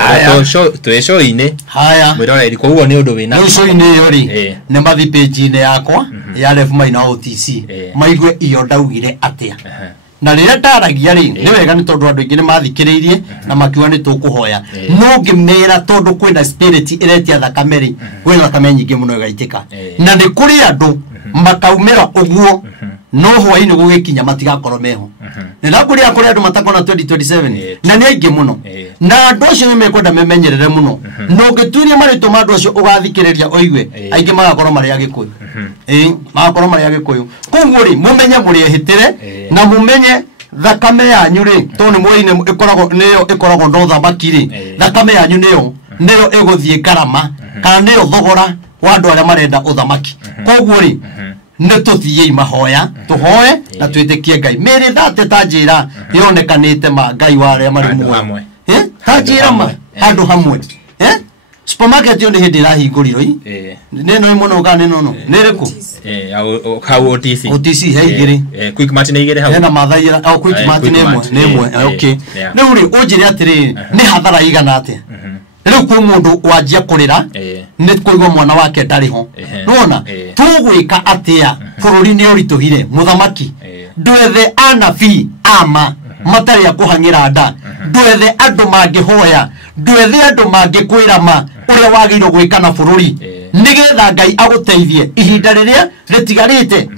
twe show-ini haya mwiroreri koguo ni undu wina show-ini yori ne mathi page-ini yakwa ya Ref Maina OTC maigwe iyo ndaugire atia na rira ndaragia ri ni wega ni tondu andu ingine mathikiriirie na makiwa ni tukuhoya no ngimera tondu kwina spirit iretia thakameri kwina thakame nyingi muno igaitika na ni kuri andu makaumira uguo no hwaini gugikinya matigakorwo meho ndakuri akuri andu matakona 2027 na ni aingi muno na andu acio ni mekwenda memenyerere muno no ngituirie marito ma andu acio ugathikiriria oigwe aingi magakorwo mari agikuyu magakorwo mari agikuyu koguo ri mumenye muri ehitire na mumenye thakame yanyu ri to ni mwaine ikoragwo no thamaki ri thakame yanyu niyo iguthie karama kana niyo thogora wa andu aria marenda uthamaki koguo ri netuthie mahoya tuhoe na twitikie Ngai mere thate tanjira yonekanite ma Ngai ware mari muwe tanjira ma andu hamwe supermarket yo ni hindi rahinguriro neno muno ga neno niriku how OTC heigiri Quickmart ni igire hau na mathaira au Quickmart nemwe okay ni uri ujire atiri ni hathara igana ate riu kwi mundu wanjia kurira ni kuigwa mwana wake ndariho nona tugwika atia bururi ni urituhire muthamaki ndwethe anabii ama matari ya kuhangira nda ndwethe andu mangihoya ndwethe andu mangikwirama uria wagiro gwika na bururi nigetha Ngai aguteithie ihinda riria ritigarite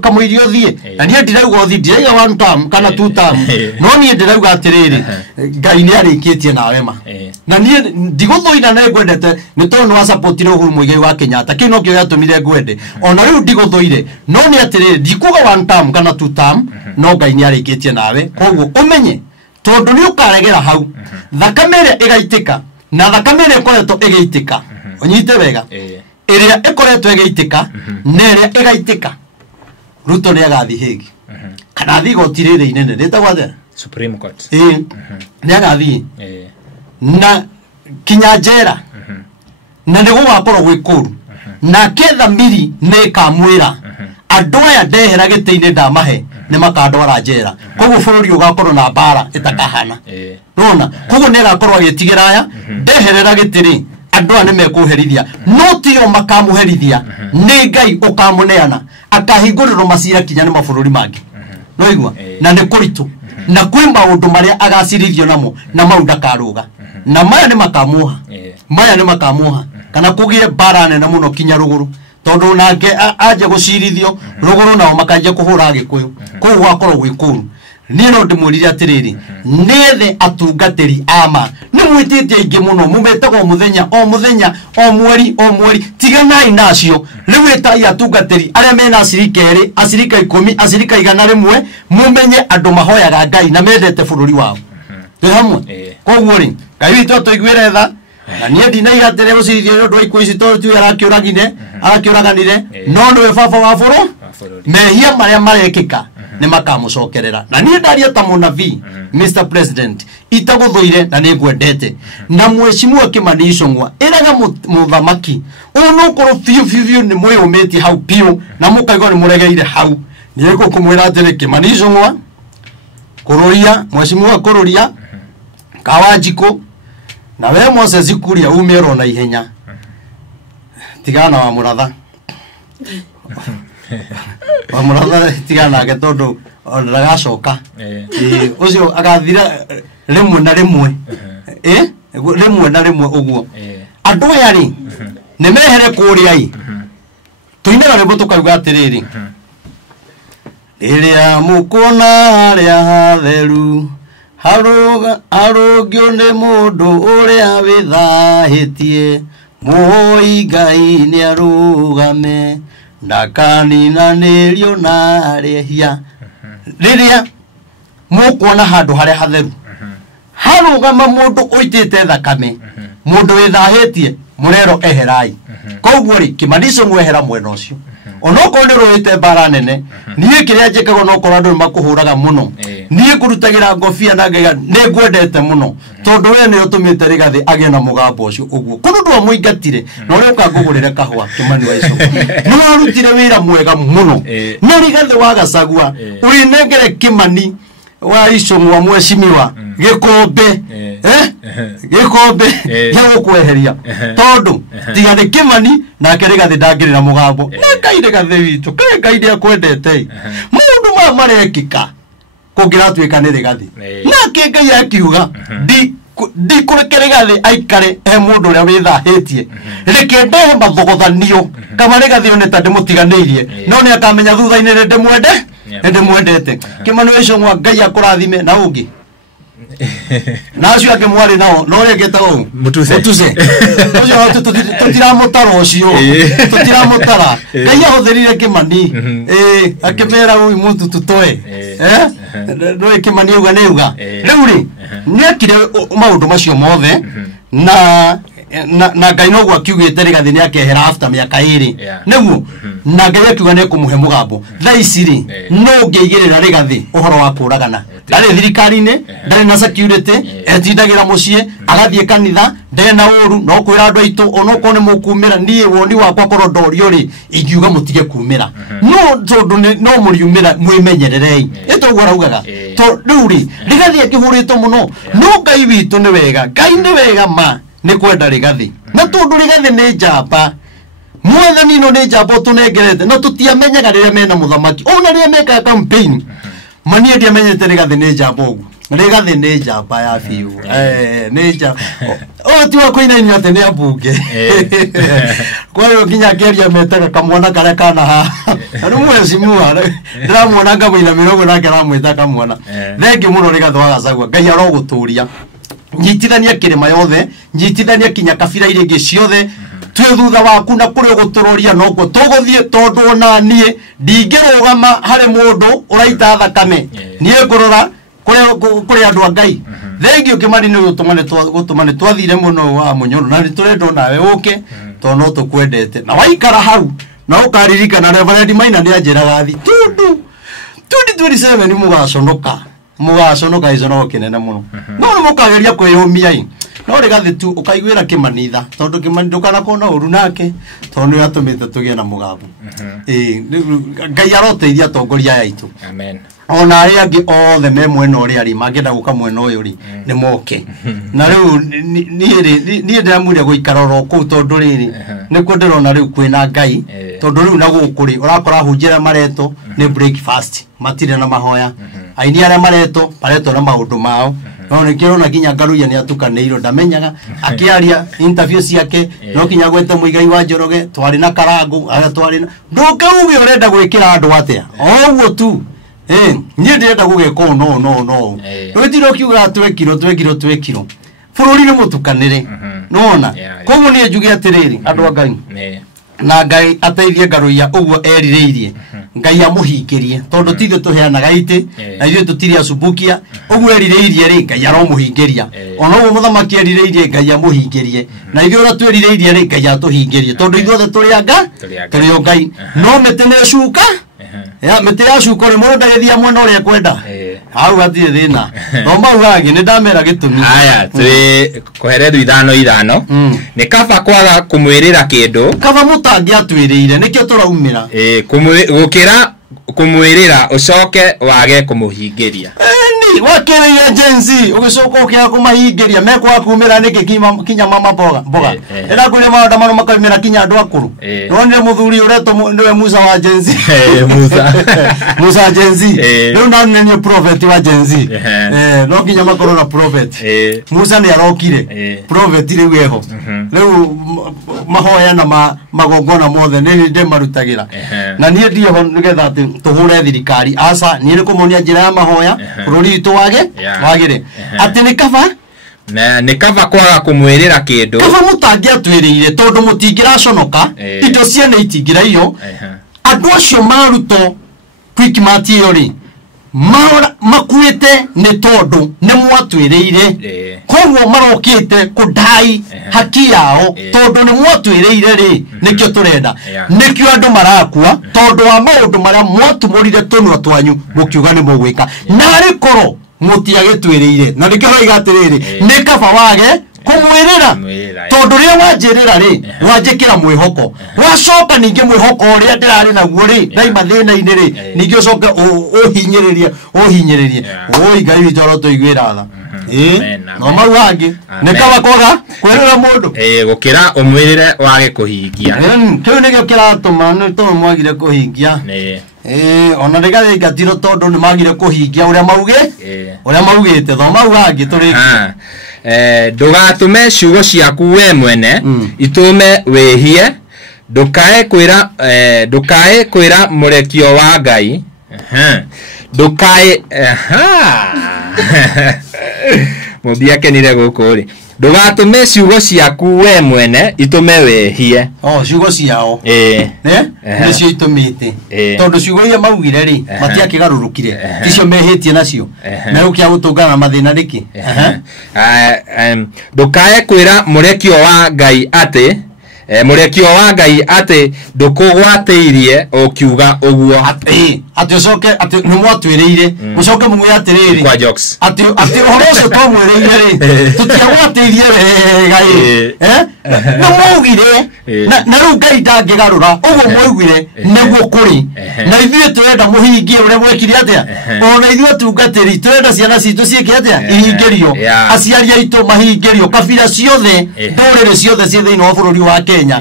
kamuirio thie na nie ndirauga uthi ndirauga one term kana two term no nie ndirauga atiriri Ngai ni arikitie na wema na nie ndiguthuina na ngwendete ni tondu wa support ro Uhuru Muigai wa Kenyatta kino kio yatumire ngwende ona riu ndiguthuire no ni atiriri ndikuga one term kana two term no Ngai ni arikitie nawe koguo umenye tondu ni ukaregera hau thakame iria igaitika na thakame iria ikoretwo igaitika onyite wega iria ikoretwo igaitika na iria igaitika Ruto ni agathi higi kana thi gotirire inene retagwa the Supreme Court ni agathi na kinya njera na ni gugakorwo gwikuru na ketha miri ni kamwira andu aya ndehera gite-ini ndamahe ni makandwara njera koguo bururi ugakorwo na bara itakahana nona koguo ni agakorwo agitigira aya ndeherera gitiri andu ane mekuherithia no tio makamuherithia ni Ngai ukamuneana akahinguriro macira kinya ni mabururi mangi no igwa na ni kuritu na kwi maundu maria agacirithio namo na mau ndakaruga na maya ni makamuha kana kugie bara nene muno kinya ruguru tondu nake aje gucirithio ruguru nao makanje kuhura gikuyu ko gwakorwo gwikuru nie no ndimurire atiriri nethe atungatiri ama ni mwititie ingi muno mumetagwo muthenya o mweri tiganai nacio riu etai atungatiri aria mena acirikeri acirika 10 acirika 100 mumenye andu mahoyaga Ngai na mendete bururi wao ndi hamwe koguo ri Ngai witu tuigwire tha na nie ndinaiga atere gucirithio ndu iku ici to tu arakiuraganire no ndu baba wa buru mehia maria marekika ni makamucokerera na nie ndaria ta munabii Mr President itaguthuire na ni ngwendete na mweshimua Kimani Ichung'wa iraga muthamaki uno koro fiu ni mwiyumiti hau piu na mukaigwa ni muregeire hau nie gukumwira atire Kimani Ichung'wa kururia mweshimua kururia Kawanjiko na we Moses Kuria umero na ihenya tigana wa muratha wa muratha tigana ke tondu ndagacoka ucio agathira rimwe na rimwe rimwe na rimwe uguo andu aya ri ni mehere kuria i tuinera ribu tukauga atiriri iria mukona ria hatheru harugio ni mundu uria withahitie muhoi Ngai ni arugame ndakaninanerio na rehia riria mukuona handu haria hatheru harugama mundu uitite thakame mundu withahitie murero eherai koguo ri Kimani Ichung'wa ehera mwena ucio onoko ni roite bara nene nie kiria njikago no korando makuhuraga muno nie kurutagira ngofia na ngega ne ngwendete muno tondu we ni utumite Rigathi agie na mugambo ucio uguo kundu ndo muingatire no ri ukangugurire kahwa Kimani wa Ichung'wa no arutire wira mwega muno no Rigathi wa Gachagua urinengere Kimani wa Ichung'wa mweshimiwa gikombe gikombe ya gukweheria tondu tigane Kimani na Rigathi ndangirira mugambo na Ngai Rigathi witu Ngai ndi akwendete mundu marekika kugira twika ni Rigathi na Ngai akiuga ndi kurekere Rigathi aikare he mundu uria withahitie reke ndehe mathogothanio kama Rigathi one ta ndimutiganirie no ni akamenya thutha-ini ndimwendete Kimani Ichung'wa Ngai akurathime na ungi na acio ake mwari nao no regeta o mutuse ojo tutiramutara ucio tutiramutara Ngai ahutherire Kimani akimera uyu muntu tutoe no Kimani uga neuga riu ri niekire maundu macio mothe na Ngai no gwa kiugite Rigathi ni akehera after miaka 2 neguo na Ngai akiuga ne kumuhe mugambo thaisi ri no ngeigirira Rigathi uhoro wa kuragana ndari thirikari-ini ndari na security etindagira mucie agathie kanitha ndari na uru no kwira andu aitu onoko ni mukumira nie woni wakwa koro ndorio ri ingiuga mutige kumira no tondu no muriumira mwimenyererei etogwo raugaga to riu ri Rigathi akihuritwo muno no Ngai witu ni wega Ngai ni wega ma ni kwenda Rigathi na tondu Rigathi ni njamba mwathani no ni njamba tunengerete no tutiamenyaga riria mena muthamaki ona riria meka campaign mani ndia menyete Rigathi ni njamba ugu Rigathi ni njamba ya biu ni njamba o ti wa kuinaini ate ni abunge kwa hiyo kinya keria metaka kamwana kare kana ha anu mweshimua ndiramwona ngamuina mirogo nake ramwita kamwana thengi muno Rigathi wa Gachagua Ngai aroguturia nyitithania kirima yothe nyitithania kinya kabira iria ingi ciothe twe thutha waku na kuri guturoria no ko tuguthie tondu na nie ndingirugama hari mundu uraita thakame nie ngurora kuri andu a Ngai thengi Kimani ni gutumane twathire muno wa munyoro na turendo nawe uke to no tukwendete na waikara hau na ukaririkana Reverend Maina ni anjiraga thi tundu 2027 ni mugaconoka icono kinene muno no mukageria kwiyumia i no Rigathi tu ukaiguira Kimani tha tondu Kimani ndukana kona uru nake tondu yatumite tugie na mugambo Ngai aroteithia atongoria yaitu amen ona aria angi othe me mwena uria ri mangenda guka mwena uyu ri ni moke na riu ni ndiramure guikara ro ku tondu riri ni ku ndirona riu kwina Ngai tondu riu na gukuri urakora hunjira mareto ni breakfast matire na mahoya aini aria mareto na maundu mao no nikirona kinya Ngaruya ni atukaneiro ndamenyaga akiaria interview ciake no kinya gwete Muigai wa Njoroge twari na Karangu ara twari nduke urenda gwikira andu atia oguo tu nie ndirenda gugeka no twetiro kiuga twekiro bururi ni mutukanire nona koguo ni njuge atiriri andu a Ngai na Ngai ateithie Ngaruya uguo erireirie Ngai amuhingirie tondu tithe tuheanaga ite na ithuĩ tutiri acubukia uguo erireirie ri Ngai aromuhingiria ona uguo muthamaki erireirie Ngai amuhingirie na ithuĩ ora twerireirie ri Ngai atuhingirie tondu ithuothe turi anga turi o Ngai no metene cuka ya mete ya cuka ri mundu ndagithia mwena uria kwenda hau hatirĩ thina no mau hangi ni ndamera gitumi haya twi kuherethu ithano ni kaba kwaga kumwirira kindu kaba mutangi atwiriire nikio turaumira gukira kumwirira ucoke wage kumuhingiria ni wakiriire jenzi ugicoka ukia kumahingiria mekwa kumira niki kinya mama boga era kuri maunda mano makamira kinya andu akuru no ni muthuri ureto niwe Musa wa jenzi Musa jenzi no nani prophet wa jenzi no kinya makoro na prophet Musa ni arokire prophet riu eho riu mahoya na magongona mothe ni ndemarutagira na nie ndieho nigetha ati tuhure thirikari asa nie ni kumuonia njira ya mahoya bururi itu wagire ati ni kaba na ni kaba kwaga kumwirira kindu kaba mutangi atwiriire tondu mutingira conoka indo ciene itingira iyo andu acio maruto Quickmart iyo ri makuite ni tondu ni mwatwiriire koguo marokite kudai haki yao tondu ni mwatwiriire ri nikio turenda nikio andu marakua tondu wa maundu maria mwatumurire tunwa twanyu mukiuga ni mugwika nari koro mutiagitwiriire na nikio igatiriri ni kaba wage kumwirira tondu ria wanjirira ri wanjikira mwihoko wacoka ninge mwihoko uria ndirari naguo ri daima thina-ini ri ninge ucoke uhinyiririe oi Ngai witũ arotũiguĩra tha no mau hangi nĩ kaba kwaga kwĩrĩra mũndũ gũkĩra ũmwĩrĩre wage kũhingia kĩu nĩkĩo kĩratũma nĩ tondũ mwagire kũhingia ona ndĩgathingatirwo tondũ nĩ magire kũhingia ũrĩa maugĩte tho mau hangi tũrĩkie ndugatume ciugo ciaku we mwene itume wihie ndukae kwira murekio wa Ngai ndukae mubiakenire guku ri ndugatume ciugo ciaku we mwene itume wihie ciugo ciao nicio itumite tondu ciugo iria maugire ri matiakigarurukire ticio mehitie nacio na ukia gutungana mathina riki ndukae kwira murekio wa Ngai ati ndukugwatĩirie ukiuga uguo ati ucoke ati ni mwatwiriire ucoke mumwe atiriri kwa jokes ati uhoro ucio twamwiriire ri tutiagwatĩirie wega na mugire na riu Ngai ndangigarura uguo mwaugire niguo kuri na ithuĩ turenda muhingie uria mwekire atia ona ithuĩ tungatĩri turenda ciana citũ ciĩke atia ihingirio aciari aitũ mahingirio kabira ciothe ndũrĩrĩ ciothe ciĩ thĩinĩ wa bũrũri wa Kenya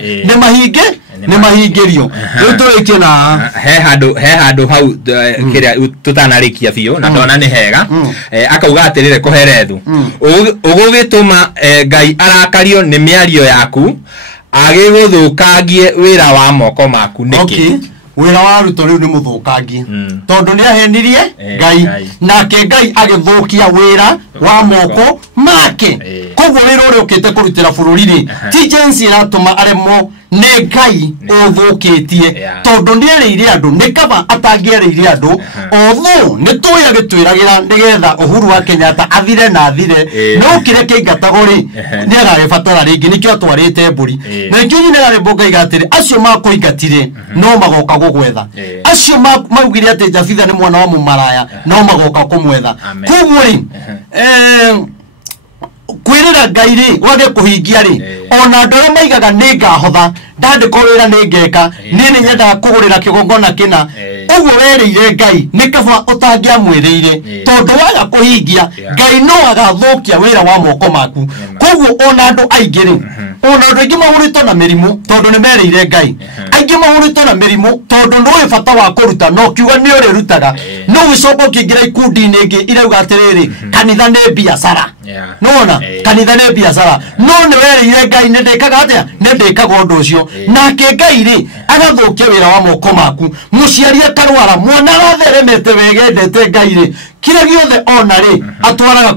nĩ mahingirio rĩu tũrĩkie na he handũ hau kĩrĩa tutanarĩkia biũ na ndona nĩ hega akauga atĩrĩrĩ kũherethu ũgũgĩtũma Ngai arakario nĩ mĩario yaku agĩgũthũkangie wĩra wa moko maku nĩkĩ wĩra wa ruto rĩu nĩ mũthũkangie tondu nĩ ahenirie Ngai nake Ngai agĩthũkia wĩra wa moko make koguo wĩra ũrĩa ũkĩte kũrutĩra bũrũri rĩ ti jensi ĩratũma aremwo nĩ Ngai ũthũkĩtie tondu nĩ erĩire andũ nĩ kaba atangĩerĩire andũ otho nĩ tũĩ agĩtwĩragĩra nĩgetha Uhuru wa Kenyatta athire na athire no kĩrĩa kĩingatagwo rĩ nĩ agagĩbatara rĩngĩ nĩkĩo atwarĩte mbũri na nĩkĩo nyina rĩ mbũnga igatĩrĩ acio makũingatire no magoka gũgwetha acio maugire atĩ Jabitha nĩ mwana wa mũmaraya no magoka kũmwetha koguo rĩ kwĩrĩra Ngai rĩ wage kũhingia rĩ ona andũ arĩa maigaga nĩ ngahotha ndandĩkwo wĩra nĩ ngeka nĩ nyendaga kũgũrĩra kĩgongona kĩna uguo werĩire Ngai nĩ kaba ũtangĩamwĩrĩire tondu waga kũhingia Ngai no agathũkia wĩra wa moko maku koguo ona andũ aingĩ rĩ ona ndo ingima hurito na mirimu tondu ne merire ngai aingima hurito na mirimu tondu nduwe fata wa kuruta no kiuga ni uri rutaga no wicoka ukingira ikundi ningi irauga atiriri kanitha ne biashara nona kanitha ne biashara no ne werire ngai ne ndekaga atia ne ndekaga undu ucio nake ngai ri agathukia wira wa moko maku muciari akarwara mwana ratheremete wegendete ngai ri kira giothe ona ri atwaraga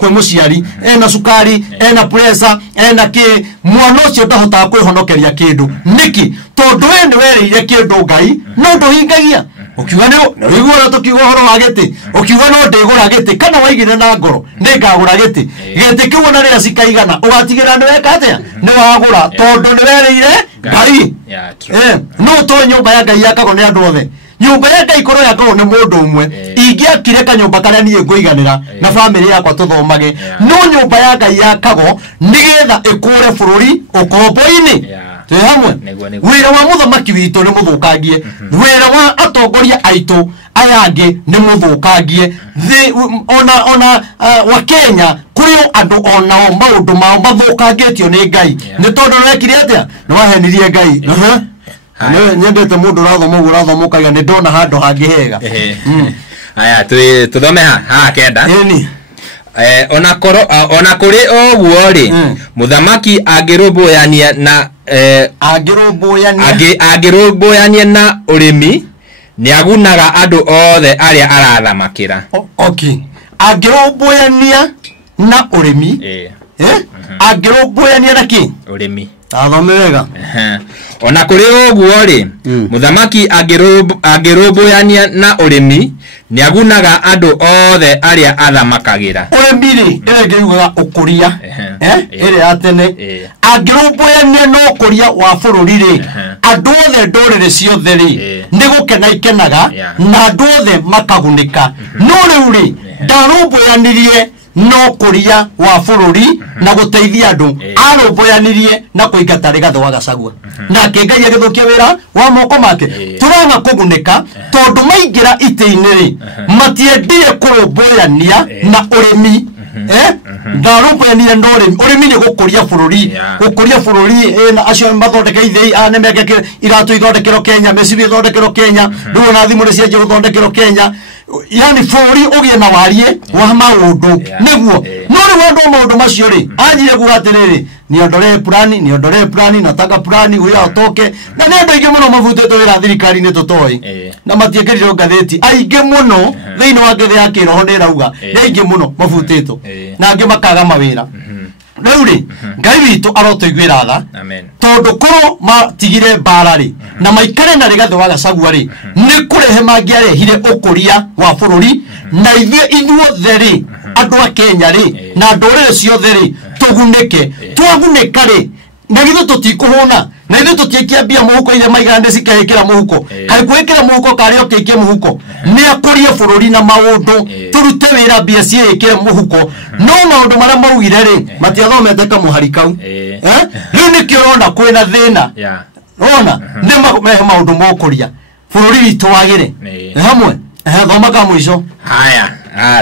kwi muciari ena sukari ena pressure ena ki mwana ucio ndahota kwihonokeria kindu niki tondu we ni werire kindu ngai no nduhingagia ukiuga ni wigura tukiuga horo wa giti ukiuga no ndigura giti kana waigire na ngoro ndingagura giti giti kiu na ria cikaigana ugatigira ni weka atia ni wagura tondu ni werire ngai no to nyumba ya ngai yakago ni andu othe nyumba ya ngai koro yakago ni mundu umwe ingiakire kanyumba karia nie nguiganira na family yakwa tuthomage no nyumba ya ngai yakago nigetha ikure bururi ukombo-ini twe hamwe wira wa muthamaki witũ nĩ mũthũkangie wira wa atongoria aitũ ayange nĩ mũthũkangie ona wa Kenya kũrĩ andũ onao maũndũ mao mathũkangĩtio nĩ Ngai nĩ tondũ wekire atĩa nĩ wahenirie Ngai nyendete mũndũ ũrathoma ũguo ũrathoma ũkaiga nĩ ndona handũ hangĩ hega aya tuthome ha kenda ona kuri oguo ri muthamaki angirumbuyania na angirumbuyania na urimi ni agunaga andu othe aria arathamakira okay angirumbuyania na urimi angirumbuyania na ki urimi athome wega ona kuri oguo ri muthamaki angirumbuyania na urimi ni agunaga andu othe aria athamakagira urimi ri ĩrĩa ũkũria ĩrĩa atene angirumbuyania no ũkũria wa bũrũri ri andu othe ndũrĩrĩ ciothe ri nĩ gũkena ikenaga na andu othe makagunĩka no rĩu ri ndarũmbũyanirie no kuria wa bũrũri na guteithia andu arũmbũyanirie na kũingata Rigathĩ wa Gachagua na Ngai agĩthũkia wĩra wa moko make tũranga kũgunĩka tondũ maingĩra itĩ-inĩ ri matiendire kũrũmbũyania na ũrĩmi ndarũmbũyanirie na ũrĩmi nĩ gũkũria bũrũri na acio mathondeke ithĩi nemeke iratũ ithondekerwo Kenya mecibi ithondekerwo Kenya rĩu na thimũ nĩ cianjia gũthondekerwo Kenya yani bũrũri ũgĩe na warie wa maũndũ nĩguo no rĩu andũ maũndũ macio rĩ anjire kuga atĩrĩrĩ niondolee plani nataka plani huyo atoke na nĩ andũ aingĩ mũno mabutĩtwo wĩra thirikari-inĩ tũtoĩ na matiĩkĩrĩrwo ngathĩti aingĩ mũno thĩinĩ wa ngathĩ ya kĩroho nĩ ĩrauga nĩ aingĩ mũno mabutĩtwo na angĩ makaga mawĩra rĩu rĩ Ngai witũ arotũiguĩra tha tondũ korwo matigire mbara rĩ na maikare na Rigathĩ wa Gachagua rĩ nĩ kũrehe mangĩarehire ũkũria wa bũrũri na ithuothe rĩ andũ a Kenya rĩ na ndũrĩrĩ ciothe rĩ tũgunĩke twagunĩka rĩ na githĩ tũtikũhũna na ithuĩ tũtiĩkia mũhuko ile maigande cikahĩkĩra mũhuko kaĩ kwĩkĩra mũhuko karĩ ũkĩikie mũhuko nĩ akũrie bũrũri na maũndũ turute wĩra mbia ciĩkĩre mũhuko no maũndũ marĩa maugire rĩ matiathomete kamũhari kau rĩu nĩkĩo ũrona kwĩna thĩna ũrona nĩ maũndũ mũkũria bũrũri witũ wagĩre hamwe thomaga mũico haya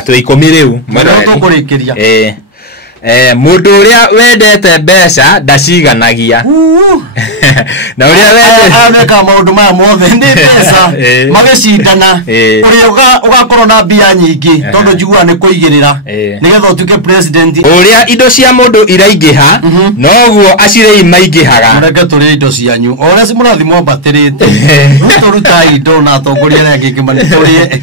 tũikũmi rĩu tũkũrĩkĩria mundu uria wendete mbeca ndaciganagia na uria wendete ameka maundu maya mothe ndi mbeca magicindana uria ugakorwo na mbia nyingi tondu njigua ni kuigirira nigetha utuke president uria indo cia mundu iraingiha noguo acirei maingihaga mureke turi indo cianyu uria simurathimo mbatirite turutai indo na atongoria aria angi maniturie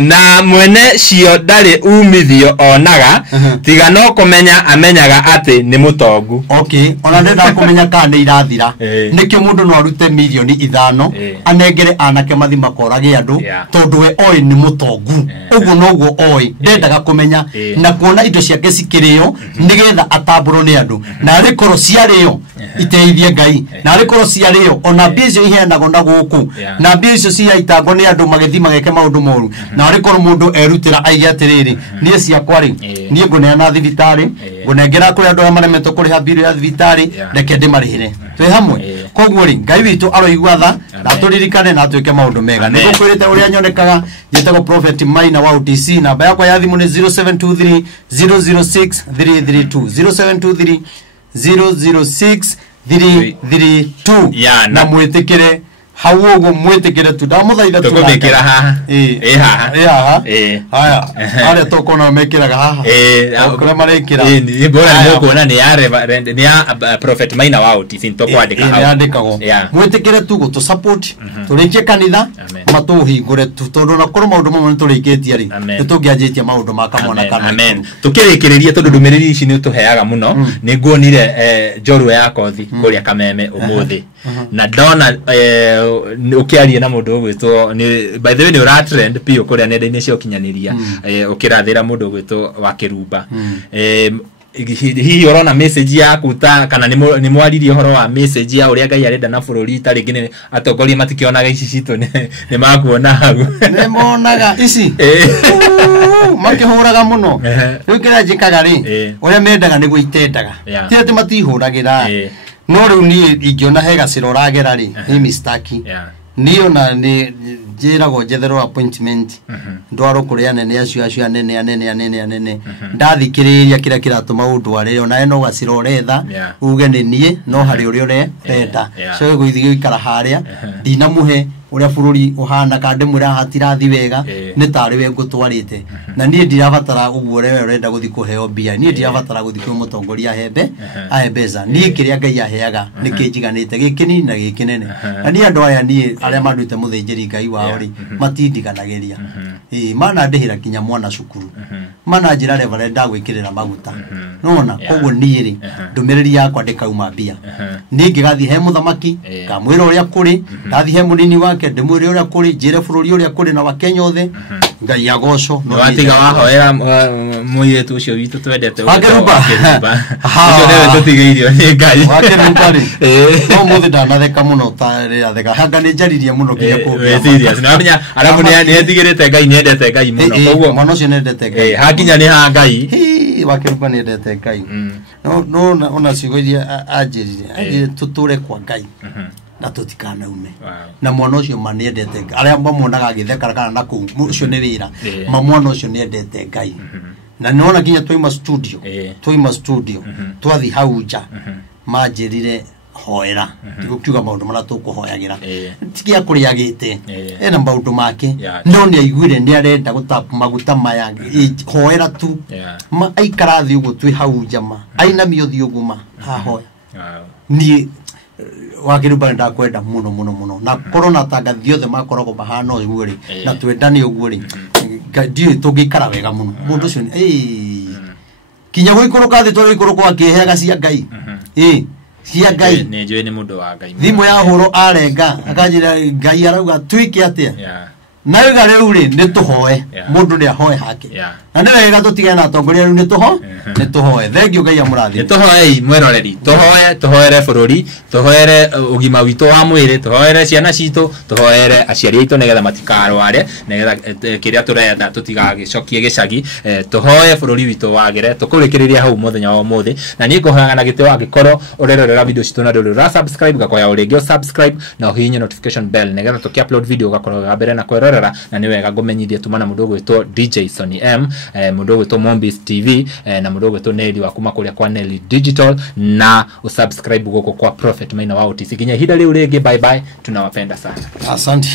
na mwene cio ndari umithio onaga tiga no kumenya amenyaga ati ni mutongu okay ona ndenda kumenya kana ni irathira nikio mundu no arute milioni 5 anengere anake mathi makorage andu tondu we oi ni mutongu uguo noguo oi ndendaga kumenya na kuona indo ciake cikirio nigetha atamburo ni andu na rikoro ciario iteithie Ngai na rikoro ciario ona bizo iheanago na guku na bizo ciaitango ni andu magethi mageke maundu moru na rikoro mundu erutira aige atiriri nie ciakwa ri nie nguneana thibitari ngunengera kuri andu amaremetwo kuriha bill ya thibitari reke ndimarihire twi hamwe koguo ri Ngai witu aroigua tha na turirikane na twike maundu mega ni gukwirite uria nyonekaga njetago Prophet Maina wa UTC namba yakwa ya thimu ni 0723 006 332 0723 006-332 na mwetekere haugo mwetekere tudamuthaitha tukumekira haha haha haya ale tokona mekiraga haha okora marekira ni bora ni kuona ni ya reverend ni ya prophet Maina wa OTC ntokwandika haha yandikago mwetekere tugo to support turikie kanitha matuhingure tondu na koro maundu mamwe turikitie ri tutungianjitie maundu makamona kana amen tukirikireria tondu ndumiriri ici ni tuheaga muno ni nguonire njorua ya kothi kuria Kameme umuthi na dona ukiaria na mundu gwitwo ni by the way ni ura trend pio kuria nenda-ini cia ukinyaniria ukirathira mundu gwitwo wa Kirumba hihi urona message yaku ta kana ni mwaririe horo wa message ya uria Ngai arenda na bururi ta ringi atongoria matikionaga ici citu ni makuona hagu ne monaga ici makihuraga muno riu kira njikaga ri uria mendaga niguo itendaga ti ati matihuragira no riu ni ingiona hega ciroragera ri ni mistake niyo na ni njirago njetherwo appointment ndwaro kuria nene acio anene ndathikiriria kira kiratuma undware ona eno gaciroretha uge ni nie no hari uri urenda so guithio ikara haria dina muhe uria bururi uhana kande mwira hatirathi wega ni tari we ngutwarite na nie ndirabatara uguo rewe urenda guthi kuheo bia nie ndirabatara guthi ku mutongoria hembe ahebeza nie kiria Ngai aheaga ni kinjiganite gikini na gikinene na nie andu aya nie aria mandute muthinjiri Ngai wao ri matindiganagiria mana ndihira kinya mwana cukuru mana njira reverend ndagwikirira maguta nona koguo nie ri ndumiriri yakwa ndikauma bia nie ngigathi he muthamaki kamwira uria kuri ndathi he munini wake ndimwire uria kuri njire bururi uria kuri na Wakenya othe Ngai agoco no watiga wahoera muiretu ucio witu twendete Wakirumba ucio newe tutigeirio ni Ngai Wakirumba ri no muthi ndanatheka muno tari atheka hanga ni njaririe muno kinya kumbia serious na nya arabu ni etigirite Ngai ni endete Ngai muno koguo mwana ucio ni endete Ngai hakinya ni ha Ngai Wakirumba ni endete Ngai no ona cigoiria anjirire tuture kwa Ngai na tutikana ume na mwana ucio maniendete aria mamuonaga agitheka kana na ku ucio ni wira mwana ucio ni endete Ngai na nona kinya twaima studio twathi hauja manjirire hoera tigukiuga maundu mara tukuhoyagira tikia kuriagite ena maundu make no ni aiguire ni arenda gutapu maguta maya hoera tu ma aikara thi uguo twi hauja ma aina miothi uguma ha hoya ni Wakirumba ndakwenda muno na corona tanga thiothe makoragwo mahana uguo ri na twendani uguo ri ndio tugikara wega muno mundu ucio kinya guikuruka thi tugikuruka akiheaga cia Ngai cia Ngai ni njui ni mundu wa Ngai thimu ya huro arenga akanjira Ngai arauga twike atia na igare ruri ni tuhoe mundu ni ahoe hake na ni wega tutigana na atongoria riu ni tuhoe thengio Ngai amurathi ni tuhoe mweroreri tuhoere bururi tuhoere ugima witu wa mwiri tuhoere ciana citu tuhoere aciari aitu nigetha matikarware nigetha kiria turenda tutigagicokie gicagi tuhoe bururi witu wagire tukurikiriria hau muthenya wa muthi na ni nguhoyaga na gitio angikorwo urerorera video citu na nduri subscribe gakoya uringio subscribe na uhinye notification bell nigetha tuki-upload video gakorwo mbere na kwerorera na ni wega ngumenyithie tumana mundu gwitwo DJ Sonny M mundu gwitwo Mombis TV na mundu gwitwo Nelly wa kuma kuria kwa Nelly Digital na usubscribe guko kwa Prophet Maina wa OTC kinya hida leo rege bye bye tunawapenda sana asante